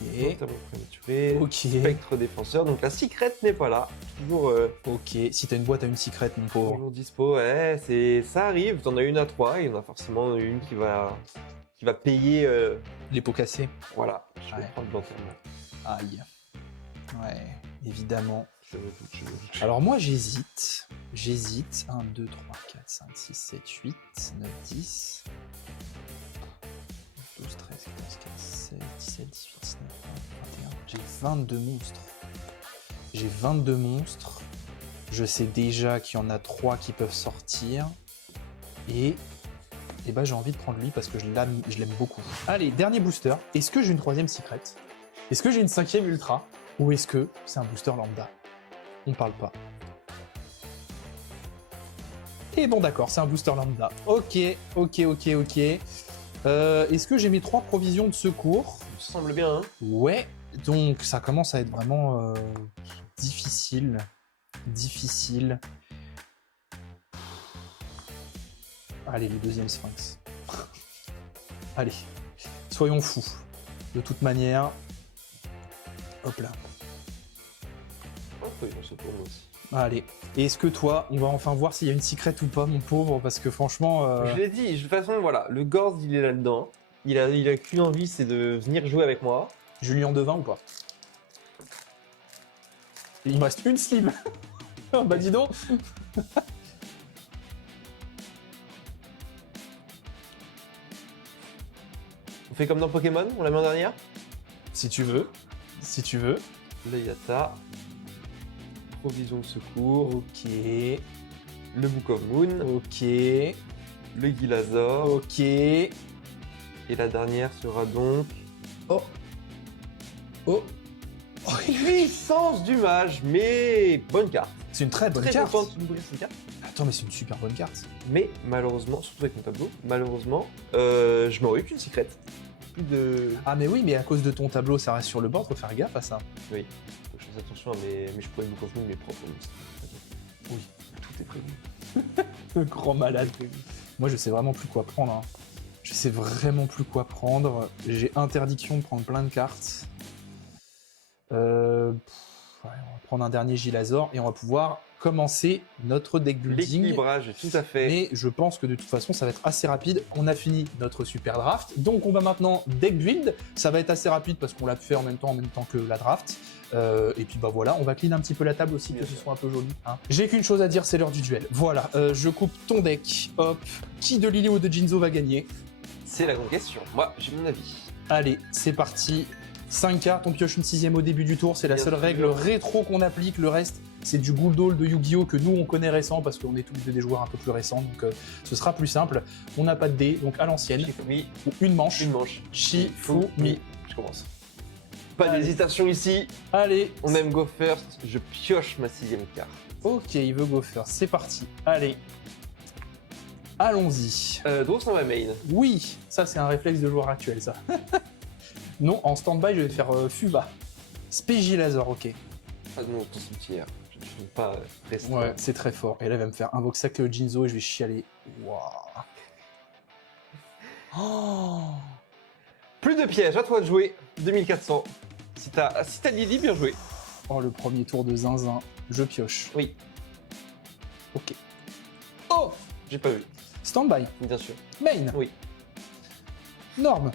Notamment prématuré. Ok. Spectre défenseur. Donc la secrète n'est pas là. Toujours, Ok. Si t'as une boîte à une secrète, mon pauvre. toujours dispo. Ouais, ça arrive. T'en as une à 3. Il y en a forcément une qui va payer. Les pots cassés. Voilà. Je vais Ouais. prendre l'enterrement. Aïe. Ouais, évidemment. Je me doute, je me doute. Alors moi j'hésite. J'hésite. 1, 2, 3, 4, 5, 6, 7, 8, 9, 10. 12, 13, 14, 15, 16, 17, 18, 19, 20, 21. J'ai 22 monstres. J'ai 22 monstres. Je sais déjà qu'il y en a 3 qui peuvent sortir. Et bah, j'ai envie de prendre lui parce que je l'aime beaucoup. Allez, dernier booster. Est-ce que j'ai une 3ème secret? Est-ce que j'ai une 5ème ultra? Ou est-ce que c'est un booster lambda? On parle pas. Et bon d'accord, c'est un booster lambda. Ok. Est-ce que j'ai mes 3 provisions de secours? Il me semble bien, hein. Ouais, donc ça commence à être vraiment difficile. Difficile. Allez, le 2e sphinx. Allez, soyons fous. De toute manière, hop là. Oh, il se tourne aussi. Allez. Et est-ce que toi, on va enfin voir s'il y a une secret ou pas, mon pauvre, parce que franchement... Je l'ai dit, de toute façon, voilà, le Gorz, il est là-dedans. Il a qu'une envie, c'est de venir jouer avec moi. Julien Devin ou pas? Il me reste une slim. Bah dis donc. On fait comme dans Pokémon, on la met en dernière. Si tu veux. Si tu veux. Le Yata. Provision de secours. Ok. Le Book of Moon. Ok. Le Gilazor. Ok. Et la dernière sera donc... Oh. Oh. Puissance du mage, mais bonne carte. C'est une très bonne Très carte. contente d'ouvrir cette carte. Attends, mais c'est une super bonne carte. Mais malheureusement, surtout avec mon tableau, malheureusement, je n'aurai eu qu'une secret. Plus de... Ah mais oui, mais à cause de ton tableau, ça reste sur le bord, faut faire gaffe à ça. Oui, faut que je fasse attention à mes je pourrais Book of Moon, mes propres monstres. Oui. Tout est prévu. Le grand malade. Moi, je sais vraiment plus quoi prendre. Hein. Je sais vraiment plus quoi prendre. J'ai interdiction de prendre plein de cartes. Ouais, on va prendre un dernier Gilazor et on va pouvoir commencer notre deck building. L'équilibrage, tout à fait. Mais je pense que de toute façon, ça va être assez rapide. On a fini notre super draft. Donc, on va maintenant deck build. Ça va être assez rapide parce qu'on l'a fait en même temps que la draft. Et puis, bah voilà, on va clean un petit peu la table aussi, Bien que ce sûr. soit un peu joli. Hein. J'ai qu'une chose à dire, c'est l'heure du duel. Voilà, je coupe ton deck. Hop. Qui de Lily ou de Jinzo va gagner? C'est la grande question. Moi, j'ai mon avis. Allez, c'est parti. 5 cartes, on pioche une 6ème au début du tour. C'est la Bien seule sûr. règle rétro qu'on applique. Le reste, c'est du Gouldall de Yu-Gi-Oh! Que nous, on connaît récent parce qu'on est tous les deux des joueurs un peu plus récents. Donc, ce sera plus simple. On n'a pas de dés, donc à l'ancienne. Shifumi, Ou une manche. une manche. Shifumi. Je commence. Pas Allez. d'hésitation ici. Allez. On aime go first. Je pioche ma 6ème carte. Ok, il veut go first. C'est parti. Allez. Allons-y. Draw sans ma main. Oui, ça c'est un réflexe de joueur actuel, ça. Non, en stand-by, je vais faire Fuba. Spégilazor, ok. Pas de monstre cimetière. Je ne suis pas restreint. Ouais, c'est très fort. Et là, il va me faire invoque sacré au Jinzo et je vais chialer. Waouh. Oh. Plus de pièges, à toi de jouer. 2400. Si t'as Lily, bien joué. Oh, le premier tour de zinzin. Je pioche. Oui. Ok. Oh. J'ai pas vu. Stand-by. Bien sûr. Main. Oui. Norme.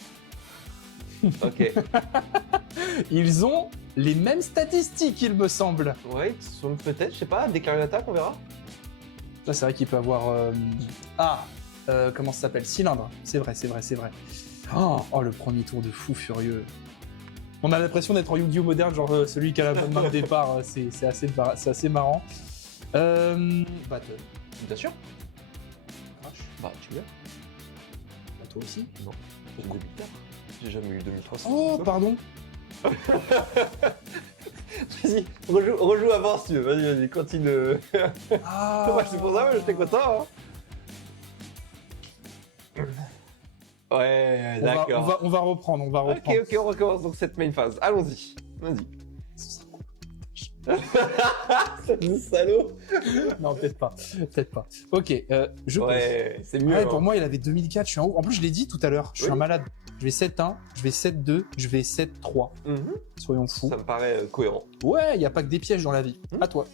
Ok. Ils ont les mêmes statistiques, il me semble. Ouais, peut-être, je sais pas, déclarer une attaque, on verra. Là, c'est vrai qu'il peut avoir... comment ça s'appelle? Cylindre. C'est vrai, c'est vrai, c'est vrai. Oh, le premier tour de fou furieux. On a l'impression d'être en Yu-Gi-Oh! Moderne, genre celui qui a la bonne main de départ. C'est assez marrant. Battle. Bien sûr. Crash. Bah, tu viens. Bah, toi aussi. Non. J'ai 2000 cartes. J'ai jamais eu 2300. Oh, pardon. Vas-y, rejoue avant si tu veux. Vas-y, continue. Ah. Ouais, c'est pour ça, j'étais content. Hein. Ouais, d'accord. On va reprendre, Ok, on recommence donc cette main phase. Allons-y. Vas-y. C'est salaud. Non, peut-être pas. Peut-être pas. Ok, je pose. Ouais, c'est mieux. Ouais, hein. pour moi, il avait 2004, je suis en haut. En plus, je l'ai dit tout à l'heure, je suis Oui. un malade. Je vais 7-1, je vais 7-2, je vais 7-3. Mhm. Soyons fous. Ça me paraît cohérent. Ouais, il n'y a pas que des pièges dans la vie. Hmm. À toi.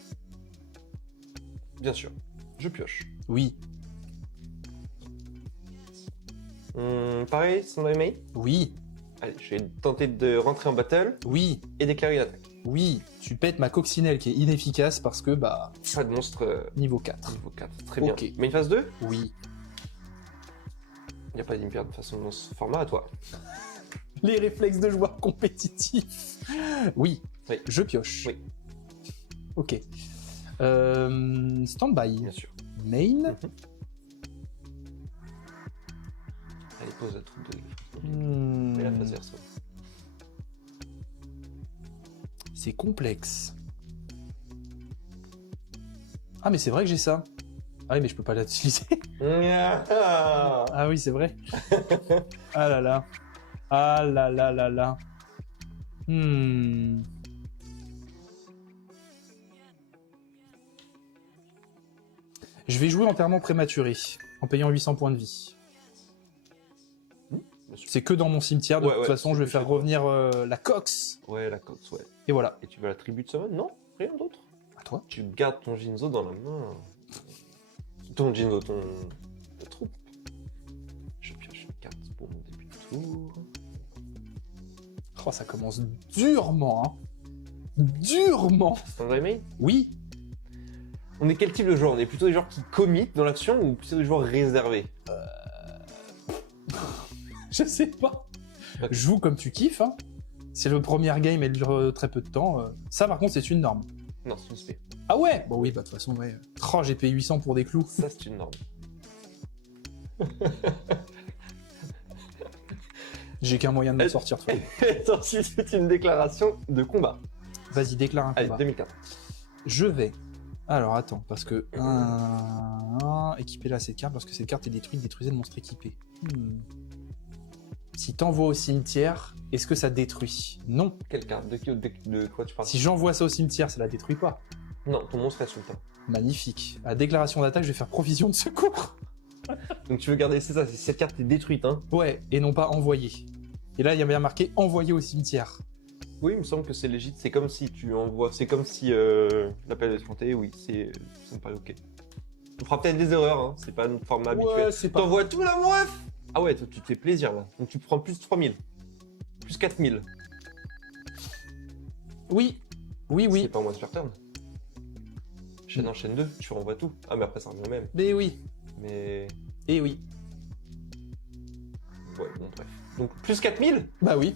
Bien sûr. Je pioche. Oui, Pareil, Sandra May. oui, Allez, je vais tenter de rentrer en battle oui, et déclarer une attaque. oui. Tu pètes ma coccinelle qui est inefficace parce que, bah, Pas de monstre niveau 4. niveau 4. Très Ok. bien. Mais une phase 2. Oui. Il n'y a pas d'imper de façon dans ce format à toi. Les réflexes de joueur compétitif. Oui, Oui. je pioche. Oui. Ok. Stand-by. Bien sûr. Main. Allez, pose la troupe de. Hmm, Et la phase verso. C'est complexe. Ah, mais c'est vrai que j'ai ça. Ah oui, mais je peux pas l'utiliser. Ah. Ah oui, c'est vrai. Ah là là. Ah là là là là. Hmm. Je vais jouer enterrement prématuré, en payant 800 points de vie. Bien sûr. C'est que dans mon cimetière, de Ouais, toute ouais, façon, c'est je vais que faire chez toi. revenir la cox. Ouais, la cox, ouais. Et voilà. Et tu veux la tribu de summon? Non, rien d'autre. À toi. Tu gardes ton Jinzo dans la main. Ton Jinzo, ta troupe. Je pioche une carte pour mon début de tour. Oh, ça commence durement, hein. Durement. Sandra May. Oui. On est quel type de joueur? On est plutôt des joueurs qui committent dans l'action ou plutôt des joueurs réservés? Je sais pas. Ok. Joue comme tu kiffes, hein. C'est le premier game, elle dure très peu de temps. Ça, par contre, c'est une norme. Non, c'est une spé. Ah ouais. Bon oui, bah de toute façon, ouais. Oh, j'ai payé 800 pour des clous. Ça, c'est une norme. J'ai qu'un moyen de m'en sortir, de toute façon. Ensuite, c'est une déclaration de combat. Vas-y, déclare un Allez, combat. 2004. Je vais. Alors attends, parce que équiper là cette carte, lorsque cette carte est détruite, détruisez le monstre équipé. Si t'envoies au cimetière, est-ce que ça détruit? Non. Quelle carte? De quoi tu parles? Si j'envoie ça au cimetière, ça la détruit pas. Non, ton monstre est sultan. Magnifique. À déclaration d'attaque, je vais faire provision de secours. Donc tu veux garder, c'est ça, cette carte est détruite, hein? Ouais, et non pas envoyé. Et là, il y a bien marqué envoyé au cimetière. Oui, il me semble que c'est légit. C'est comme si tu envoies. C'est comme si l'appel est fronté, oui, ça me paraît ok. On fera peut-être des erreurs, hein. C'est pas notre format habituel. c'est pas... T'envoies tout la ref. Ah ouais, toi, tu te fais plaisir là. Donc tu prends plus de 3000. Plus 4000. Oui. Oui, C'est oui. pas en one turn. Chaîne 1, chaîne 2, tu renvoies tout. Ah, mais après ça revient au même. Mais oui. Mais. Et oui. Ouais, bon, bref. Donc plus 4000. Bah oui.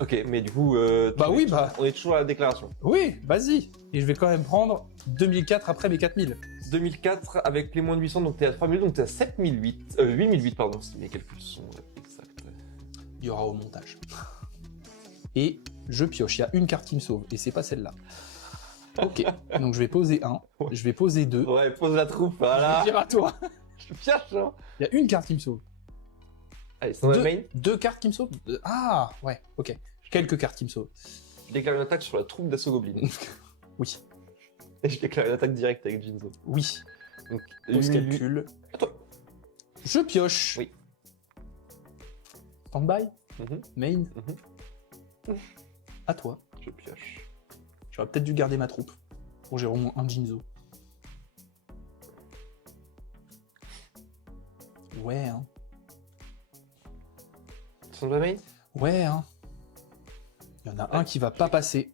Ok, mais du coup. Bah oui, bah... On est toujours à la déclaration. Oui, vas-y. Et je vais quand même prendre 2004 après mes 4000. 2004 avec les moins de 800, donc t'es à 3000, donc t'es à 7008. 8008, pardon, si mes calculs sont exacts. Il y aura au montage. Et je pioche. Il y a une carte qui me sauve. Et c'est pas celle-là. Ok. Donc je vais poser 1. Je vais poser 2. Ouais, pose la troupe, Je voilà. vais dire à toi. Je pioche, hein. Il y a une carte qui me sauve. Allez, c'est dans la main. Deux cartes qui me sauvent. Ah, ouais, ok. Quelques cartes qui me sauvent. Je déclare une attaque sur la troupe d'assaut goblin. Oui, Et je déclare une attaque directe avec Jinzo. oui. Donc, On se 8008. calcule. À toi. Je pioche. Oui. Stand-by. Mhm, Main. mhm. À toi. Je pioche. J'aurais peut-être dû garder ma troupe. Pour gérer au moins un Jinzo. Ouais, hein. Son main. Ouais, hein. Il y en a un qui va pas passer.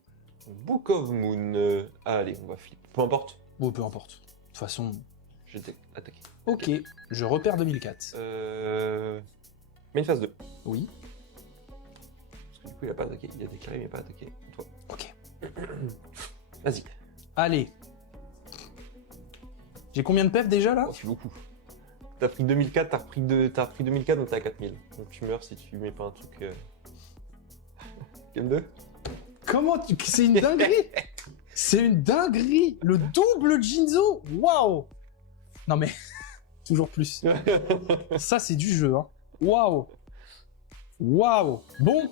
Book of Moon. Allez, on va flip. Peu importe. Bon, peu importe. De toute façon. Je vais attaquer. Ok, je repère 2004. Main phase 2. Oui. Parce que du coup, il a pas attaqué. Il a déclaré, mais il a pas attaqué. Toi. Ok. Vas-y. Allez. J'ai combien de PF déjà là? Oh, c'est beaucoup. T'as pris 2004, t'as repris 2004, donc t'es à 4000. Donc tu meurs si tu mets pas un truc. Game 2. Comment tu... C'est une dinguerie. C'est une dinguerie. Le double Jinzo. Waouh. Non mais... Toujours plus. Ça, c'est du jeu. Hein. Waouh. Waouh. Bon.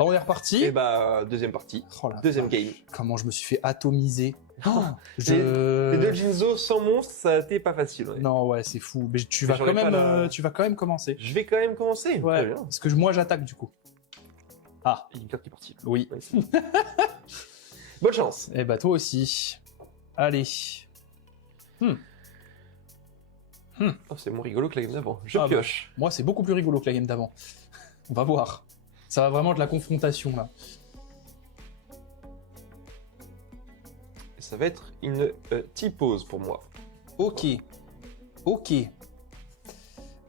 On est reparti. Et bah, deuxième partie. Oh la Deuxième vache, game. Comment je me suis fait atomiser. Les deux Jinzo sans monstre, ça a été pas facile. Ouais. Non, ouais, c'est fou. Mais tu Mais vas, j'aurais quand même, pas la- tu vas quand même commencer. Je vais quand même commencer. Ouais, Très bien. parce que moi, j'attaque du coup. Ah, Il y a une carte qui est partie. oui. Ouais, c'est- Bonne chance. Eh bah, toi aussi. Allez. Oh, c'est moins rigolo que la game d'avant. Je Ah bah. pioche. Moi, c'est beaucoup plus rigolo que la game d'avant. On va voir. Ça va vraiment être la confrontation, là. Et ça va être une T-pose pour moi, Ok. Ok.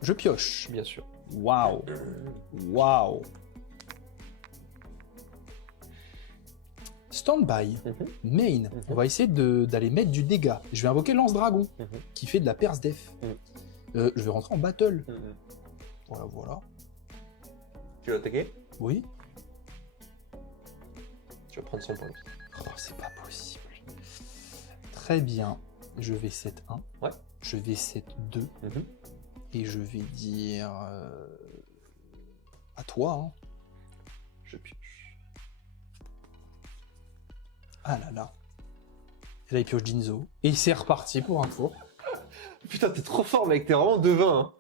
Je pioche. bien sûr. Waouh. Waouh. Stand-by. Main. On va essayer d'aller mettre du dégât. Je vais invoquer Lance-Dragon, qui fait de la perce def. Je vais rentrer en battle. Voilà, voilà. Tu vas attaquer. Oui. Tu vas prendre 100 points. Oh, c'est pas possible. Très bien. Je vais 7-1. Ouais. Je vais 7-2. Et je vais dire... à toi, hein. Je pioche. Ah là là. Et là, il pioche Jinzo. Et c'est reparti pour un tour. Putain, t'es trop fort, mec. T'es vraiment devin. Hein.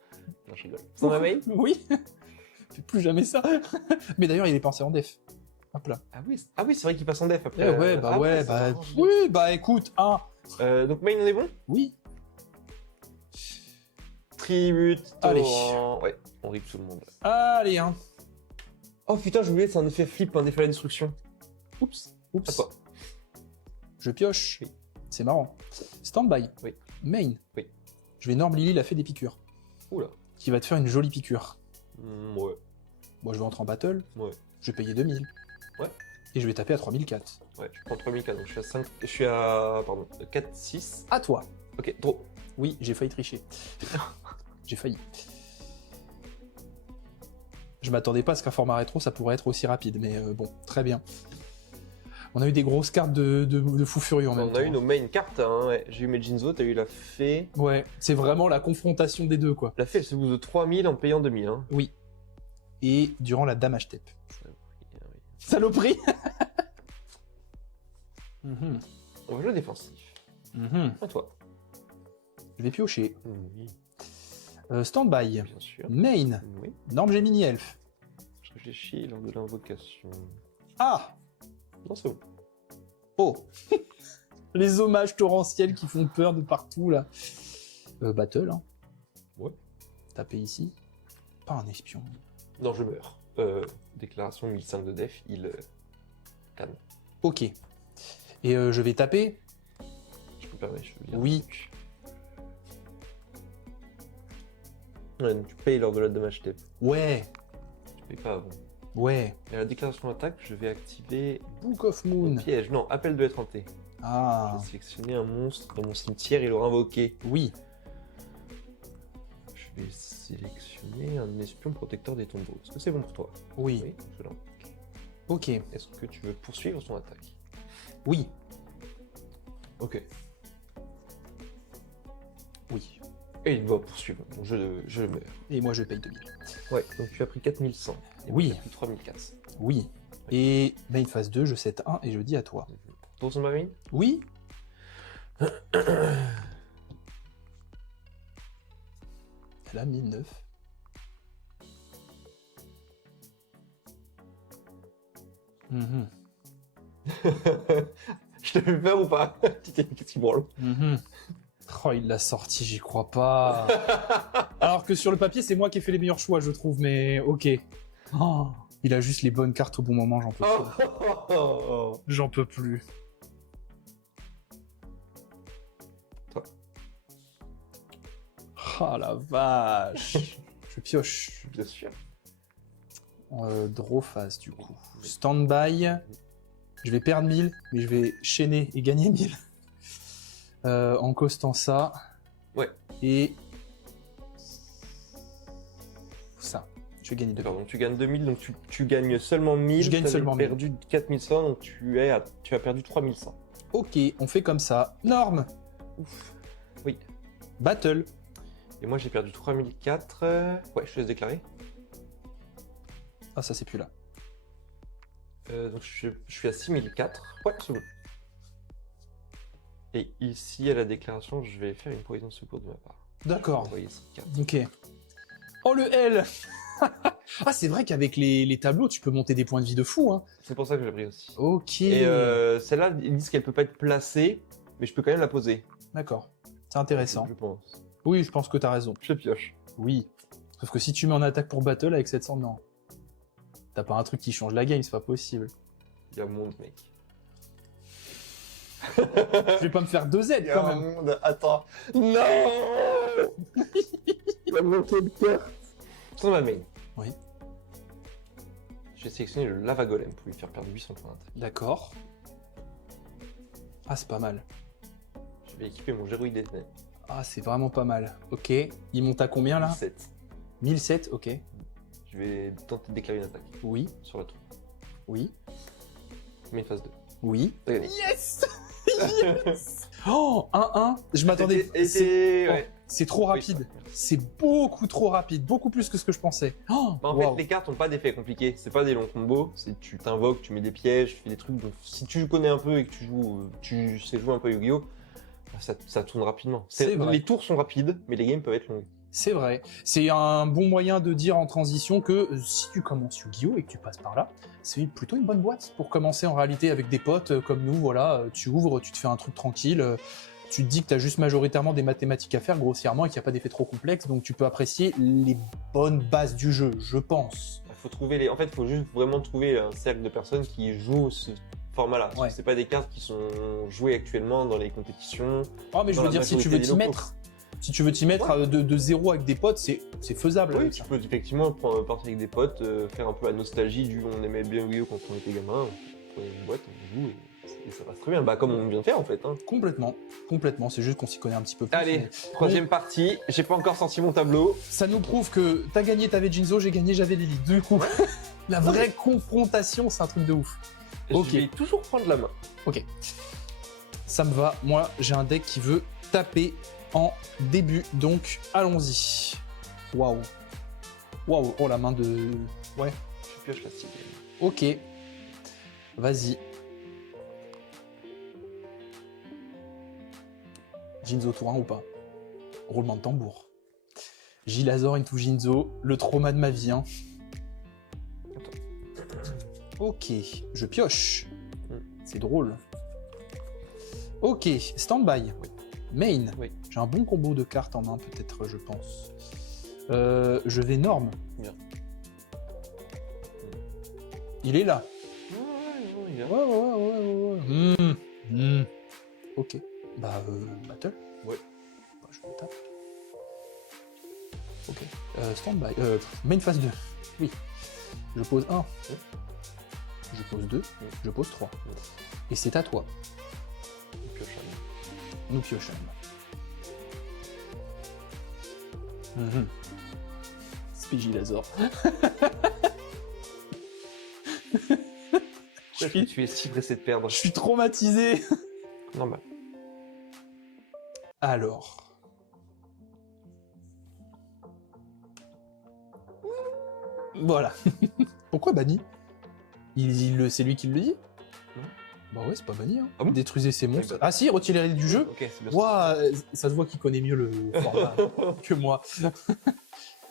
Non, je rigole. Sans ma main. Oui. Fais plus jamais ça. Mais d'ailleurs, il est pensé en def. Hop là. Ah oui, c'est vrai qu'il passe en def Eh après. ouais, bah Ah ouais, ça bah... m'arrange. Oui, bah écoute, hein. Donc main, on est bon. Oui. Tribute. Allez. Ouais, on rip tout le monde. Allez, hein. Oh putain, j'ai oublié, c'est un effet flip, un effet à la destruction. Oups. À Oups. toi. Je pioche. Oui. C'est marrant. Stand-by. Oui. Main. Oui. Je vais Norm Lily, il a fait des piqûres. Oula. Qui va te faire une jolie piqûre. Ouais. Moi, je vais entrer en battle. Ouais. Je vais payer 2000. Ouais. Et je vais taper à 3004. Ouais, je prends 3004, donc je suis à 5. Je suis à. Pardon, 4, 6. À toi. Ok, draw. Oui, j'ai failli tricher. J'ai failli. Je m'attendais pas à ce qu'un format rétro, ça pourrait être aussi rapide, mais bon, très bien. On a eu des grosses cartes de fou furieux en même On temps. a eu nos main cartes, hein, ouais. J'ai eu mes Jinzo, t'as eu la fée. Ouais, c'est vraiment la confrontation des deux, quoi. La fée, elle se booste de 3000 en payant 2000. Hein. Oui. Et durant la damage step. Saloperie. Mhm. On va jouer défensif. Mhm. À toi. Je vais piocher. Oui, Stand-by. bien sûr. Main. Oui. Norme Gemini Elf. Je réfléchis lors de l'invocation. Ah. Non, c'est bon. Oh. Les hommages torrentiels qui font peur de partout, là. Battle, hein. Ouais. Taper ici. Pas un espion. Non, je meurs. Déclaration 1005 de def, il canne. Ok. Et je vais taper. Je peux permettre, je veux dire. Oui. Ouais, donc tu payes lors de la damage step. Ouais. Tu payes pas avant. Ouais. Et à la déclaration d'attaque, je vais activer Book of Moon. piège. Non, appel de être hanté. Je Ah. vais sélectionner un monstre dans mon cimetière et le invoquer. Oui. Je vais sélectionner un espion protecteur des tombeaux. Est-ce que c'est bon pour toi? Oui. Oui, je l'invoque. Ok. Est-ce que tu veux poursuivre son attaque? Oui. Ok. Oui. Et il va poursuivre. Bon, je meurs. Et moi, je paye 2000. Ouais, donc tu as pris 4100. Et Oui. moi, j'ai pris 3400. Oui. Et main phase 2, je 7-1 et je dis à toi. Tour sur ma main? Oui. Elle a mis 9. Mhm. Je te fais peur ou pas? Qu'est-ce qui branle? Mhm. Oh, il l'a sorti, j'y crois pas. Alors que sur le papier, c'est moi qui ai fait les meilleurs choix, je trouve, mais ok. Oh, il a juste les bonnes cartes au bon moment, j'en peux plus. J'en peux plus. Toi. Oh la vache. Je pioche. Bien sûr. Draw phase du coup. Stand-by. Je vais perdre 1000, mais je vais chaîner et gagner 1000. En costant ça. Ouais. Et ça. Je vais gagner 2000. D'accord, donc tu gagnes 2000, donc tu gagnes seulement 1000. Je gagne t'avais seulement 1000. perdu 4100, donc tu as perdu 3100. Ok, on fait comme ça. Norme. Ouf. Oui. Battle. Et moi j'ai perdu 3004. Ouais, je te laisse déclarer. Ah, ça c'est plus là. Donc je suis à 6004. Ouais, c'est bon. Et ici, à la déclaration, je vais faire une poison de secours de ma part. D'accord. Envoyer ces cartes. Ok. Oh, le L. Ah, c'est vrai qu'avec les tableaux, tu peux monter des points de vie de fou, hein. C'est pour ça que j'ai pris aussi. Ok. Et celle-là, ils disent qu'elle peut pas être placée, mais je peux quand même la poser. D'accord. C'est intéressant. Je pense. Oui, je pense que t'as raison. Je pioche. Oui. Sauf que si tu mets en attaque pour battle avec 700, non. T'as pas un truc qui change la game, c'est pas possible. Il y a monde, mec. Je vais pas me faire 2 Z Il y a quand un même. monde. Attends. Non. Il va me manquer de carte. Sans ma main. Oui. Je vais sélectionner le lava golem pour lui faire perdre 800 points d'attaque. D'accord. Ah, c'est pas mal. Je vais équiper mon Géroïde des Ténèbres. Ah, c'est vraiment pas mal. Ok. Il monte à combien là 7. 1007, ok. Je vais tenter de déclarer une attaque Oui, sur la tour. oui, Mais une phase 2. oui. T'as gagné. Yes. Yes. Oh, 1-1. Je m'attendais. Ouais. C'est trop rapide. C'est beaucoup trop rapide. Beaucoup plus que ce que je pensais. Oh, Bah, en wow. fait, les cartes n'ont pas d'effet compliqué. C'est pas des longs combos. Tu t'invoques, tu mets des pièges, tu fais des trucs. Donc, si tu connais un peu et que tu sais jouer un peu à Yu-Gi-Oh, bah, ça tourne rapidement. C'est vrai. Les tours sont rapides, mais les games peuvent être longues. C'est vrai. C'est un bon moyen de dire en transition que si tu commences Yu-Gi-Oh et que tu passes par là, c'est plutôt une bonne boîte pour commencer en réalité avec des potes comme nous. Voilà, tu ouvres, tu te fais un truc tranquille. Tu te dis que tu as juste majoritairement des mathématiques à faire grossièrement et qu'il n'y a pas d'effet trop complexe, donc tu peux apprécier les bonnes bases du jeu, je pense. Faut trouver les. En fait, il faut juste vraiment trouver un cercle de personnes qui jouent ce format-là. Ouais. C'est pas des cartes qui sont jouées actuellement dans les compétitions. Oh, mais je Dans veux la dire, si tu veux majorité t'y des mettre, si tu veux t'y mettre de zéro avec des potes, c'est faisable. Oui, avec tu ça. peux effectivement partir avec des potes, faire un peu la nostalgie du on aimait bien Yu-Gi-Oh quand on était gamin, on prenait une boîte, on joue et ça passe très bien. Bah comme on vient de faire en fait. Hein. Complètement, complètement. C'est juste qu'on s'y connaît un petit peu plus. Allez, mais troisième partie, j'ai pas encore sorti mon tableau. ça nous prouve que t'as gagné, t'avais Jinzo, j'ai gagné, j'avais Lily. Du coup, la vraie confrontation, c'est un truc de ouf. Ok. Je vais toujours prendre la main. Ok. Ça me va. Moi, j'ai un deck qui veut taper en début. Donc, allons-y. Waouh. Waouh. Oh, la main de... Ouais. Je pioche la cible. Ok. Vas-y. Jinzo tour 1 ou pas? Roulement de tambour. Gilazor into Jinzo. Le trauma de ma vie, hein. Ok. Je pioche. C'est drôle. Ok, stand-by. Main. Oui. J'ai un bon combo de cartes en main, peut-être, je pense. Je vais norme. Bien. Il est là. Ouais, Ouais. Ok. Bah, battle. Ouais. Bah, je me tape. Ok. Stand-by. Main phase 2. Oui. Je pose 1. Je pose 2. Je pose 3. Et c'est à toi. Nous piochons. Spigilazor. Tu es si pressé de perdre. Je suis traumatisé. Normal. Alors. Voilà. Pourquoi banni? C'est lui qui le dit? Non. Bah ouais, c'est pas banni. Hein. Ah bon? Détruisez ces monstres. Ouais, Ah si, retirez-les du jeu. Ok, c'est bien. Ouah, ça se voit qu'il connaît mieux le format que moi.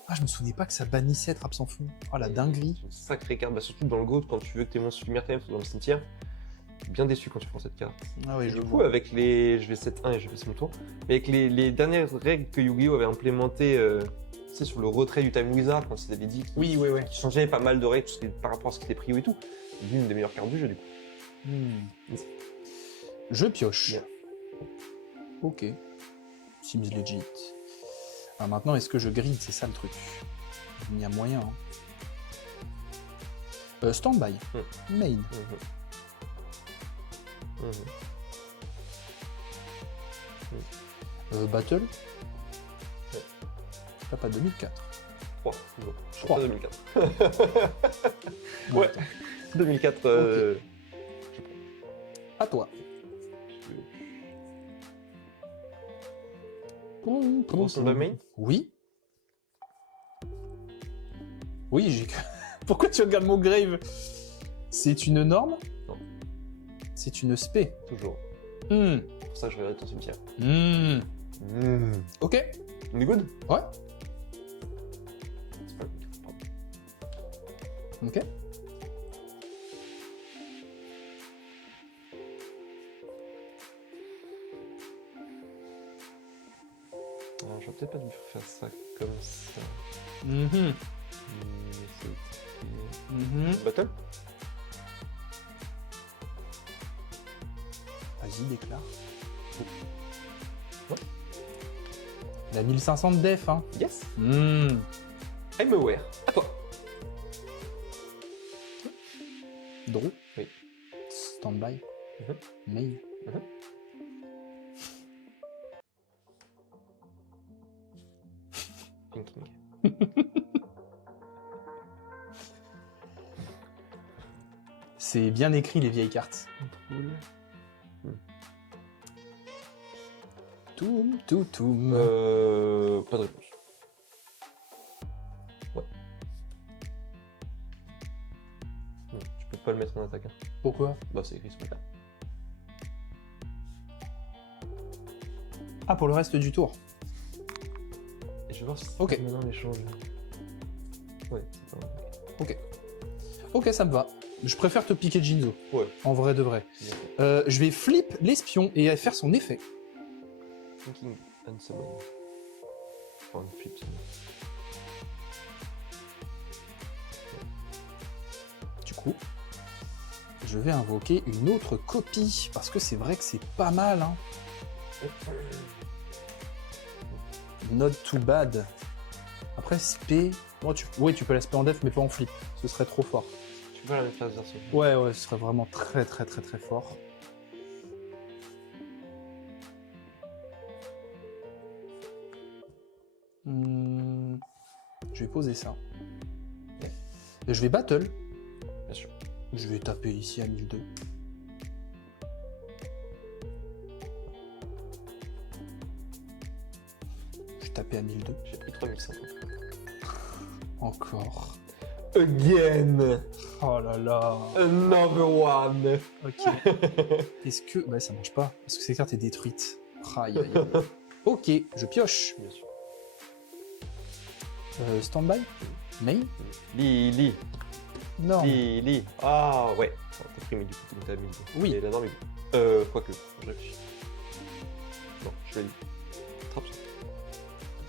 Ah, je me souvenais pas que ça bannissait Trappe sans fond. Oh la dinguerie. C'est une sacrée carte, bah, surtout dans le GOAT, quand tu veux que tes monstres lumière quand même soient dans le cimetière. Je suis bien déçu quand tu prends cette carte. Ah ouais, Et je du coup, vois. avec les. Je vais 7-1 et je vais passer mon tour. Mais avec les dernières règles que Yu-Gi-Oh! Avait implémentées tu sais, sur le retrait du Time Wizard, quand ils avaient dit Oui. qu'ils changeaient pas mal de règles par rapport à ce qui était prio et tout. C'est l'une des meilleures cartes du jeu, du coup. Je pioche. Bien. Ok. Seems legit. Ah, maintenant, est-ce que je grid? C'est ça le truc. Il y a moyen. Hein. Stand-by. Main. Battle. Ouais. T'as pas 2004. 3. Non, je Trois. crois 2004. Ouais. Attends. 2004. À toi. Stand-by main? Oui. Oui, j'ai. Pourquoi tu regardes mon grave? C'est une norme? Non. C'est une spé. Toujours. Hmm. C'est pour ça que je regarde ton cimetière. Hmm. Ok. On est good? Ouais. C'est pas le micro, pardon. Ok. Alors, j'aurais peut-être pas dû faire ça comme ça. Mhm. Mais Mhm. c'est... Battle? Vas-y, déclare. Ouais. La 1500 de def, hein. Yes. Hmm. I'm aware. À toi. Draw. Oui. Standby. Mhm. Mail. Mhm. Thinking. C'est bien écrit, les vieilles cartes. Contrôle. Toum, tout, toum. Pas de réponse. Ouais. Non, tu peux pas le mettre en attaque. Hein. Pourquoi? Bah, c'est écrit ce truc-là. Ah, pour le reste du tour. Et je vais voir si Ok. maintenant l'échange. Ouais, c'est pas Ok. Ok, ça me va. Je préfère te piquer Jinzo. Ouais. En vrai de vrai. Bien. Je vais flip l'espion et faire son effet. Thinking Unsummon. Enfin, flip, c'est bon. Du coup, je vais invoquer une autre copie. Parce que c'est vrai que c'est pas mal, hein. Not too bad. Après, spé... Bon, oui, tu peux la spé en def, mais pas en flip. Ce serait trop fort. Tu peux pas la mettre à la version. Ouais, ouais, ce serait vraiment très, très, très, très fort. Je vais poser ça. Et je vais battle. Bien sûr. Je vais taper ici à 1002. Je vais taper à 1002. J'ai pris 3500. Encore. Again! Oh là là. Another one! Ok. Est-ce que... Bah ça marche pas, parce que cette carte est détruite. Aïe, aïe, aïe. Ok, je pioche. Bien sûr. Standby. Main. Lily. Non. Lily. Ah ouais. Oh, t'as pris, mais du coup, t'as mis. Oui. Et la norme est quoique. Je réfléchis. Non, je vais aller. Trappe ça.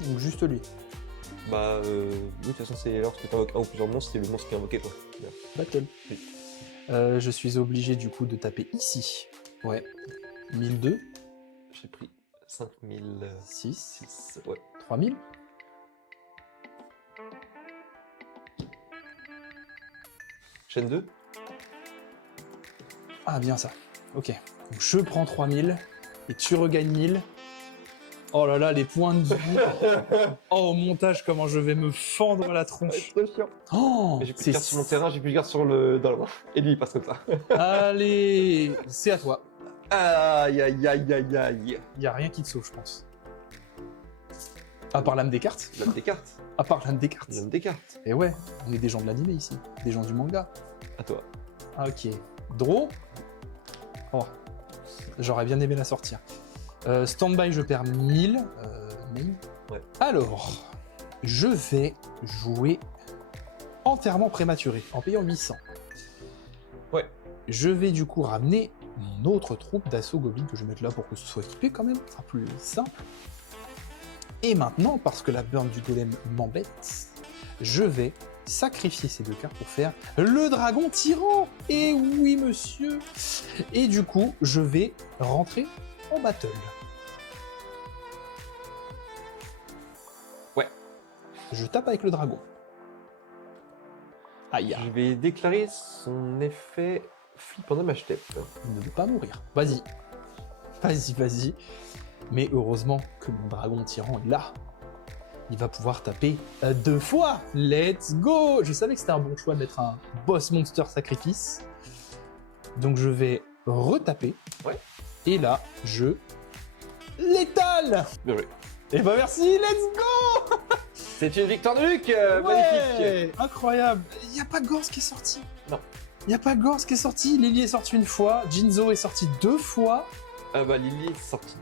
Ou juste lui. Bah, oui, de toute façon, c'est lorsque t'invoques un ou plusieurs monstres, c'est le monstre qui est invoqué, quoi. Bien. Battle. Oui. Je suis obligé du coup de taper ici. Ouais. 1002. J'ai pris 5006. 6. Ouais. 3000. Chaîne 2. Ah, bien ça. Ok. Donc, je prends 3000 et tu regagnes 1000. Oh là là, les points de vie. Oh, au montage, comment je vais me fendre la tronche. Trop chiant. Oh, Mais j'ai plus de cartes sur mon terrain, j'ai plus de cartes sur dans la main. Et lui, il passe comme ça. Allez, c'est à toi. Aïe, aïe, aïe, aïe, aïe. Y a rien qui te sauve, je pense. À part l'âme des cartes. L'âme des cartes. À part l'âme des cartes. L'âme des cartes. Et ouais, on est des gens de l'animé ici. Des gens du manga. À toi. Ah, ok. Draw. Oh. J'aurais bien aimé la sortir. Standby, je perds 1000. Main. Ouais. Alors, je vais jouer entièrement prématuré, en payant 800. Ouais. Je vais du coup ramener mon autre troupe d'assaut goblin que je vais mettre là pour que ce soit équipé quand même, ce sera plus simple. Et maintenant, parce que la burn du golem m'embête, je vais sacrifier ces deux cartes pour faire le dragon tyran. Et oui, monsieur. Et du coup, je vais rentrer en battle. Ouais. Je tape avec le dragon. Aïe. Je vais déclarer son effet flip en damage step. Ne pas mourir. Vas-y. Vas-y, vas-y. Mais heureusement que mon dragon tyran est là. Il va pouvoir taper 2 fois. Let's go. Je savais que c'était un bon choix de mettre un boss monster sacrifice. Donc je vais retaper. Ouais. Et là, je l'étale. Bien joué. Et bah merci, let's go. C'est une victoire de Luc. Ouais, Magnifique. incroyable. Il n'y a pas Gorz qui est sorti. Non. Il n'y a pas Gorz qui est sorti, Lily est sorti une fois, Jinzo est sorti 2 fois. Ah bah Lily est sortie.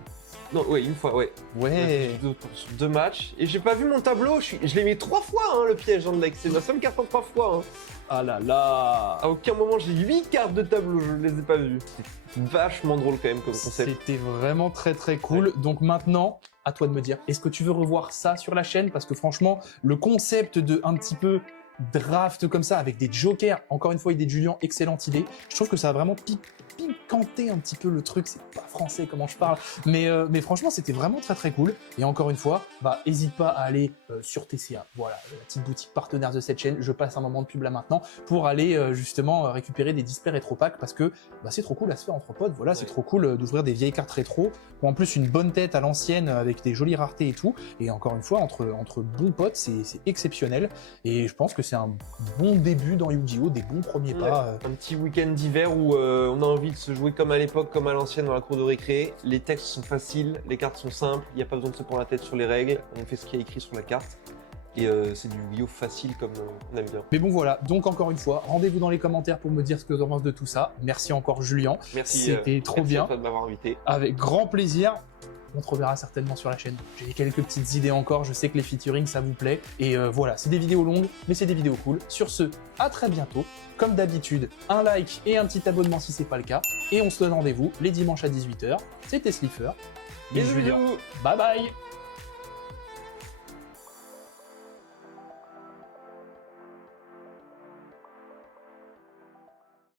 Non, ouais, une fois, ouais. Ouais. Sur 2 matchs. Et j'ai pas vu mon tableau, je l'ai mis 3 fois hein, le piège dans le deck. C'est ma seule carte en 3 fois. Hein. Ah là là. À aucun moment j'ai 8 cartes de tableau, je les ai pas vues. C'est vachement drôle quand même comme concept. C'était vraiment très très cool. Ouais. Donc maintenant, à toi de me dire, est-ce que tu veux revoir ça sur la chaîne? Parce que franchement, le concept de un petit peu draft comme ça, avec des jokers, encore une fois, idée de Julien, excellente idée. Je trouve que ça a vraiment piquanté un petit peu le truc, c'est pas français comment je parle, mais franchement c'était vraiment très très cool. Et encore une fois, bah hésite pas à aller sur TCA, voilà, la petite boutique partenaire de cette chaîne. Je passe un moment de pub là maintenant pour aller justement récupérer des displays rétro packs parce que bah, c'est trop cool à se faire entre potes, voilà, ouais. C'est trop cool d'ouvrir des vieilles cartes rétro qui ont en plus une bonne tête à l'ancienne avec des jolies raretés et tout. Et encore une fois, entre bons potes, c'est exceptionnel. Et je pense que c'est un bon début dans Yu-Gi-Oh, des bons premiers pas. Un petit week-end d'hiver où on a envie de se jouer comme à l'époque, comme à l'ancienne dans la cour de récré. Les textes sont faciles, les cartes sont simples, il n'y a pas besoin de se prendre la tête sur les règles, on fait ce qui est écrit sur la carte. Et c'est du Yu-Gi-Oh facile comme on aime bien. Mais bon voilà, donc encore une fois, rendez-vous dans les commentaires pour me dire ce que vous en pensez de tout ça. Merci encore Julien, c'était trop bien. Merci à toi de m'avoir invité. Avec grand plaisir. On te reverra certainement sur la chaîne. J'ai quelques petites idées encore, je sais que les featuring ça vous plaît. Et voilà, c'est des vidéos longues, mais c'est des vidéos cool. Sur ce, à très bientôt. Comme d'habitude, un like et un petit abonnement si c'est pas le cas. Et on se donne rendez-vous les dimanches à 18 h. C'était Slifer. Bisous. Bye bye.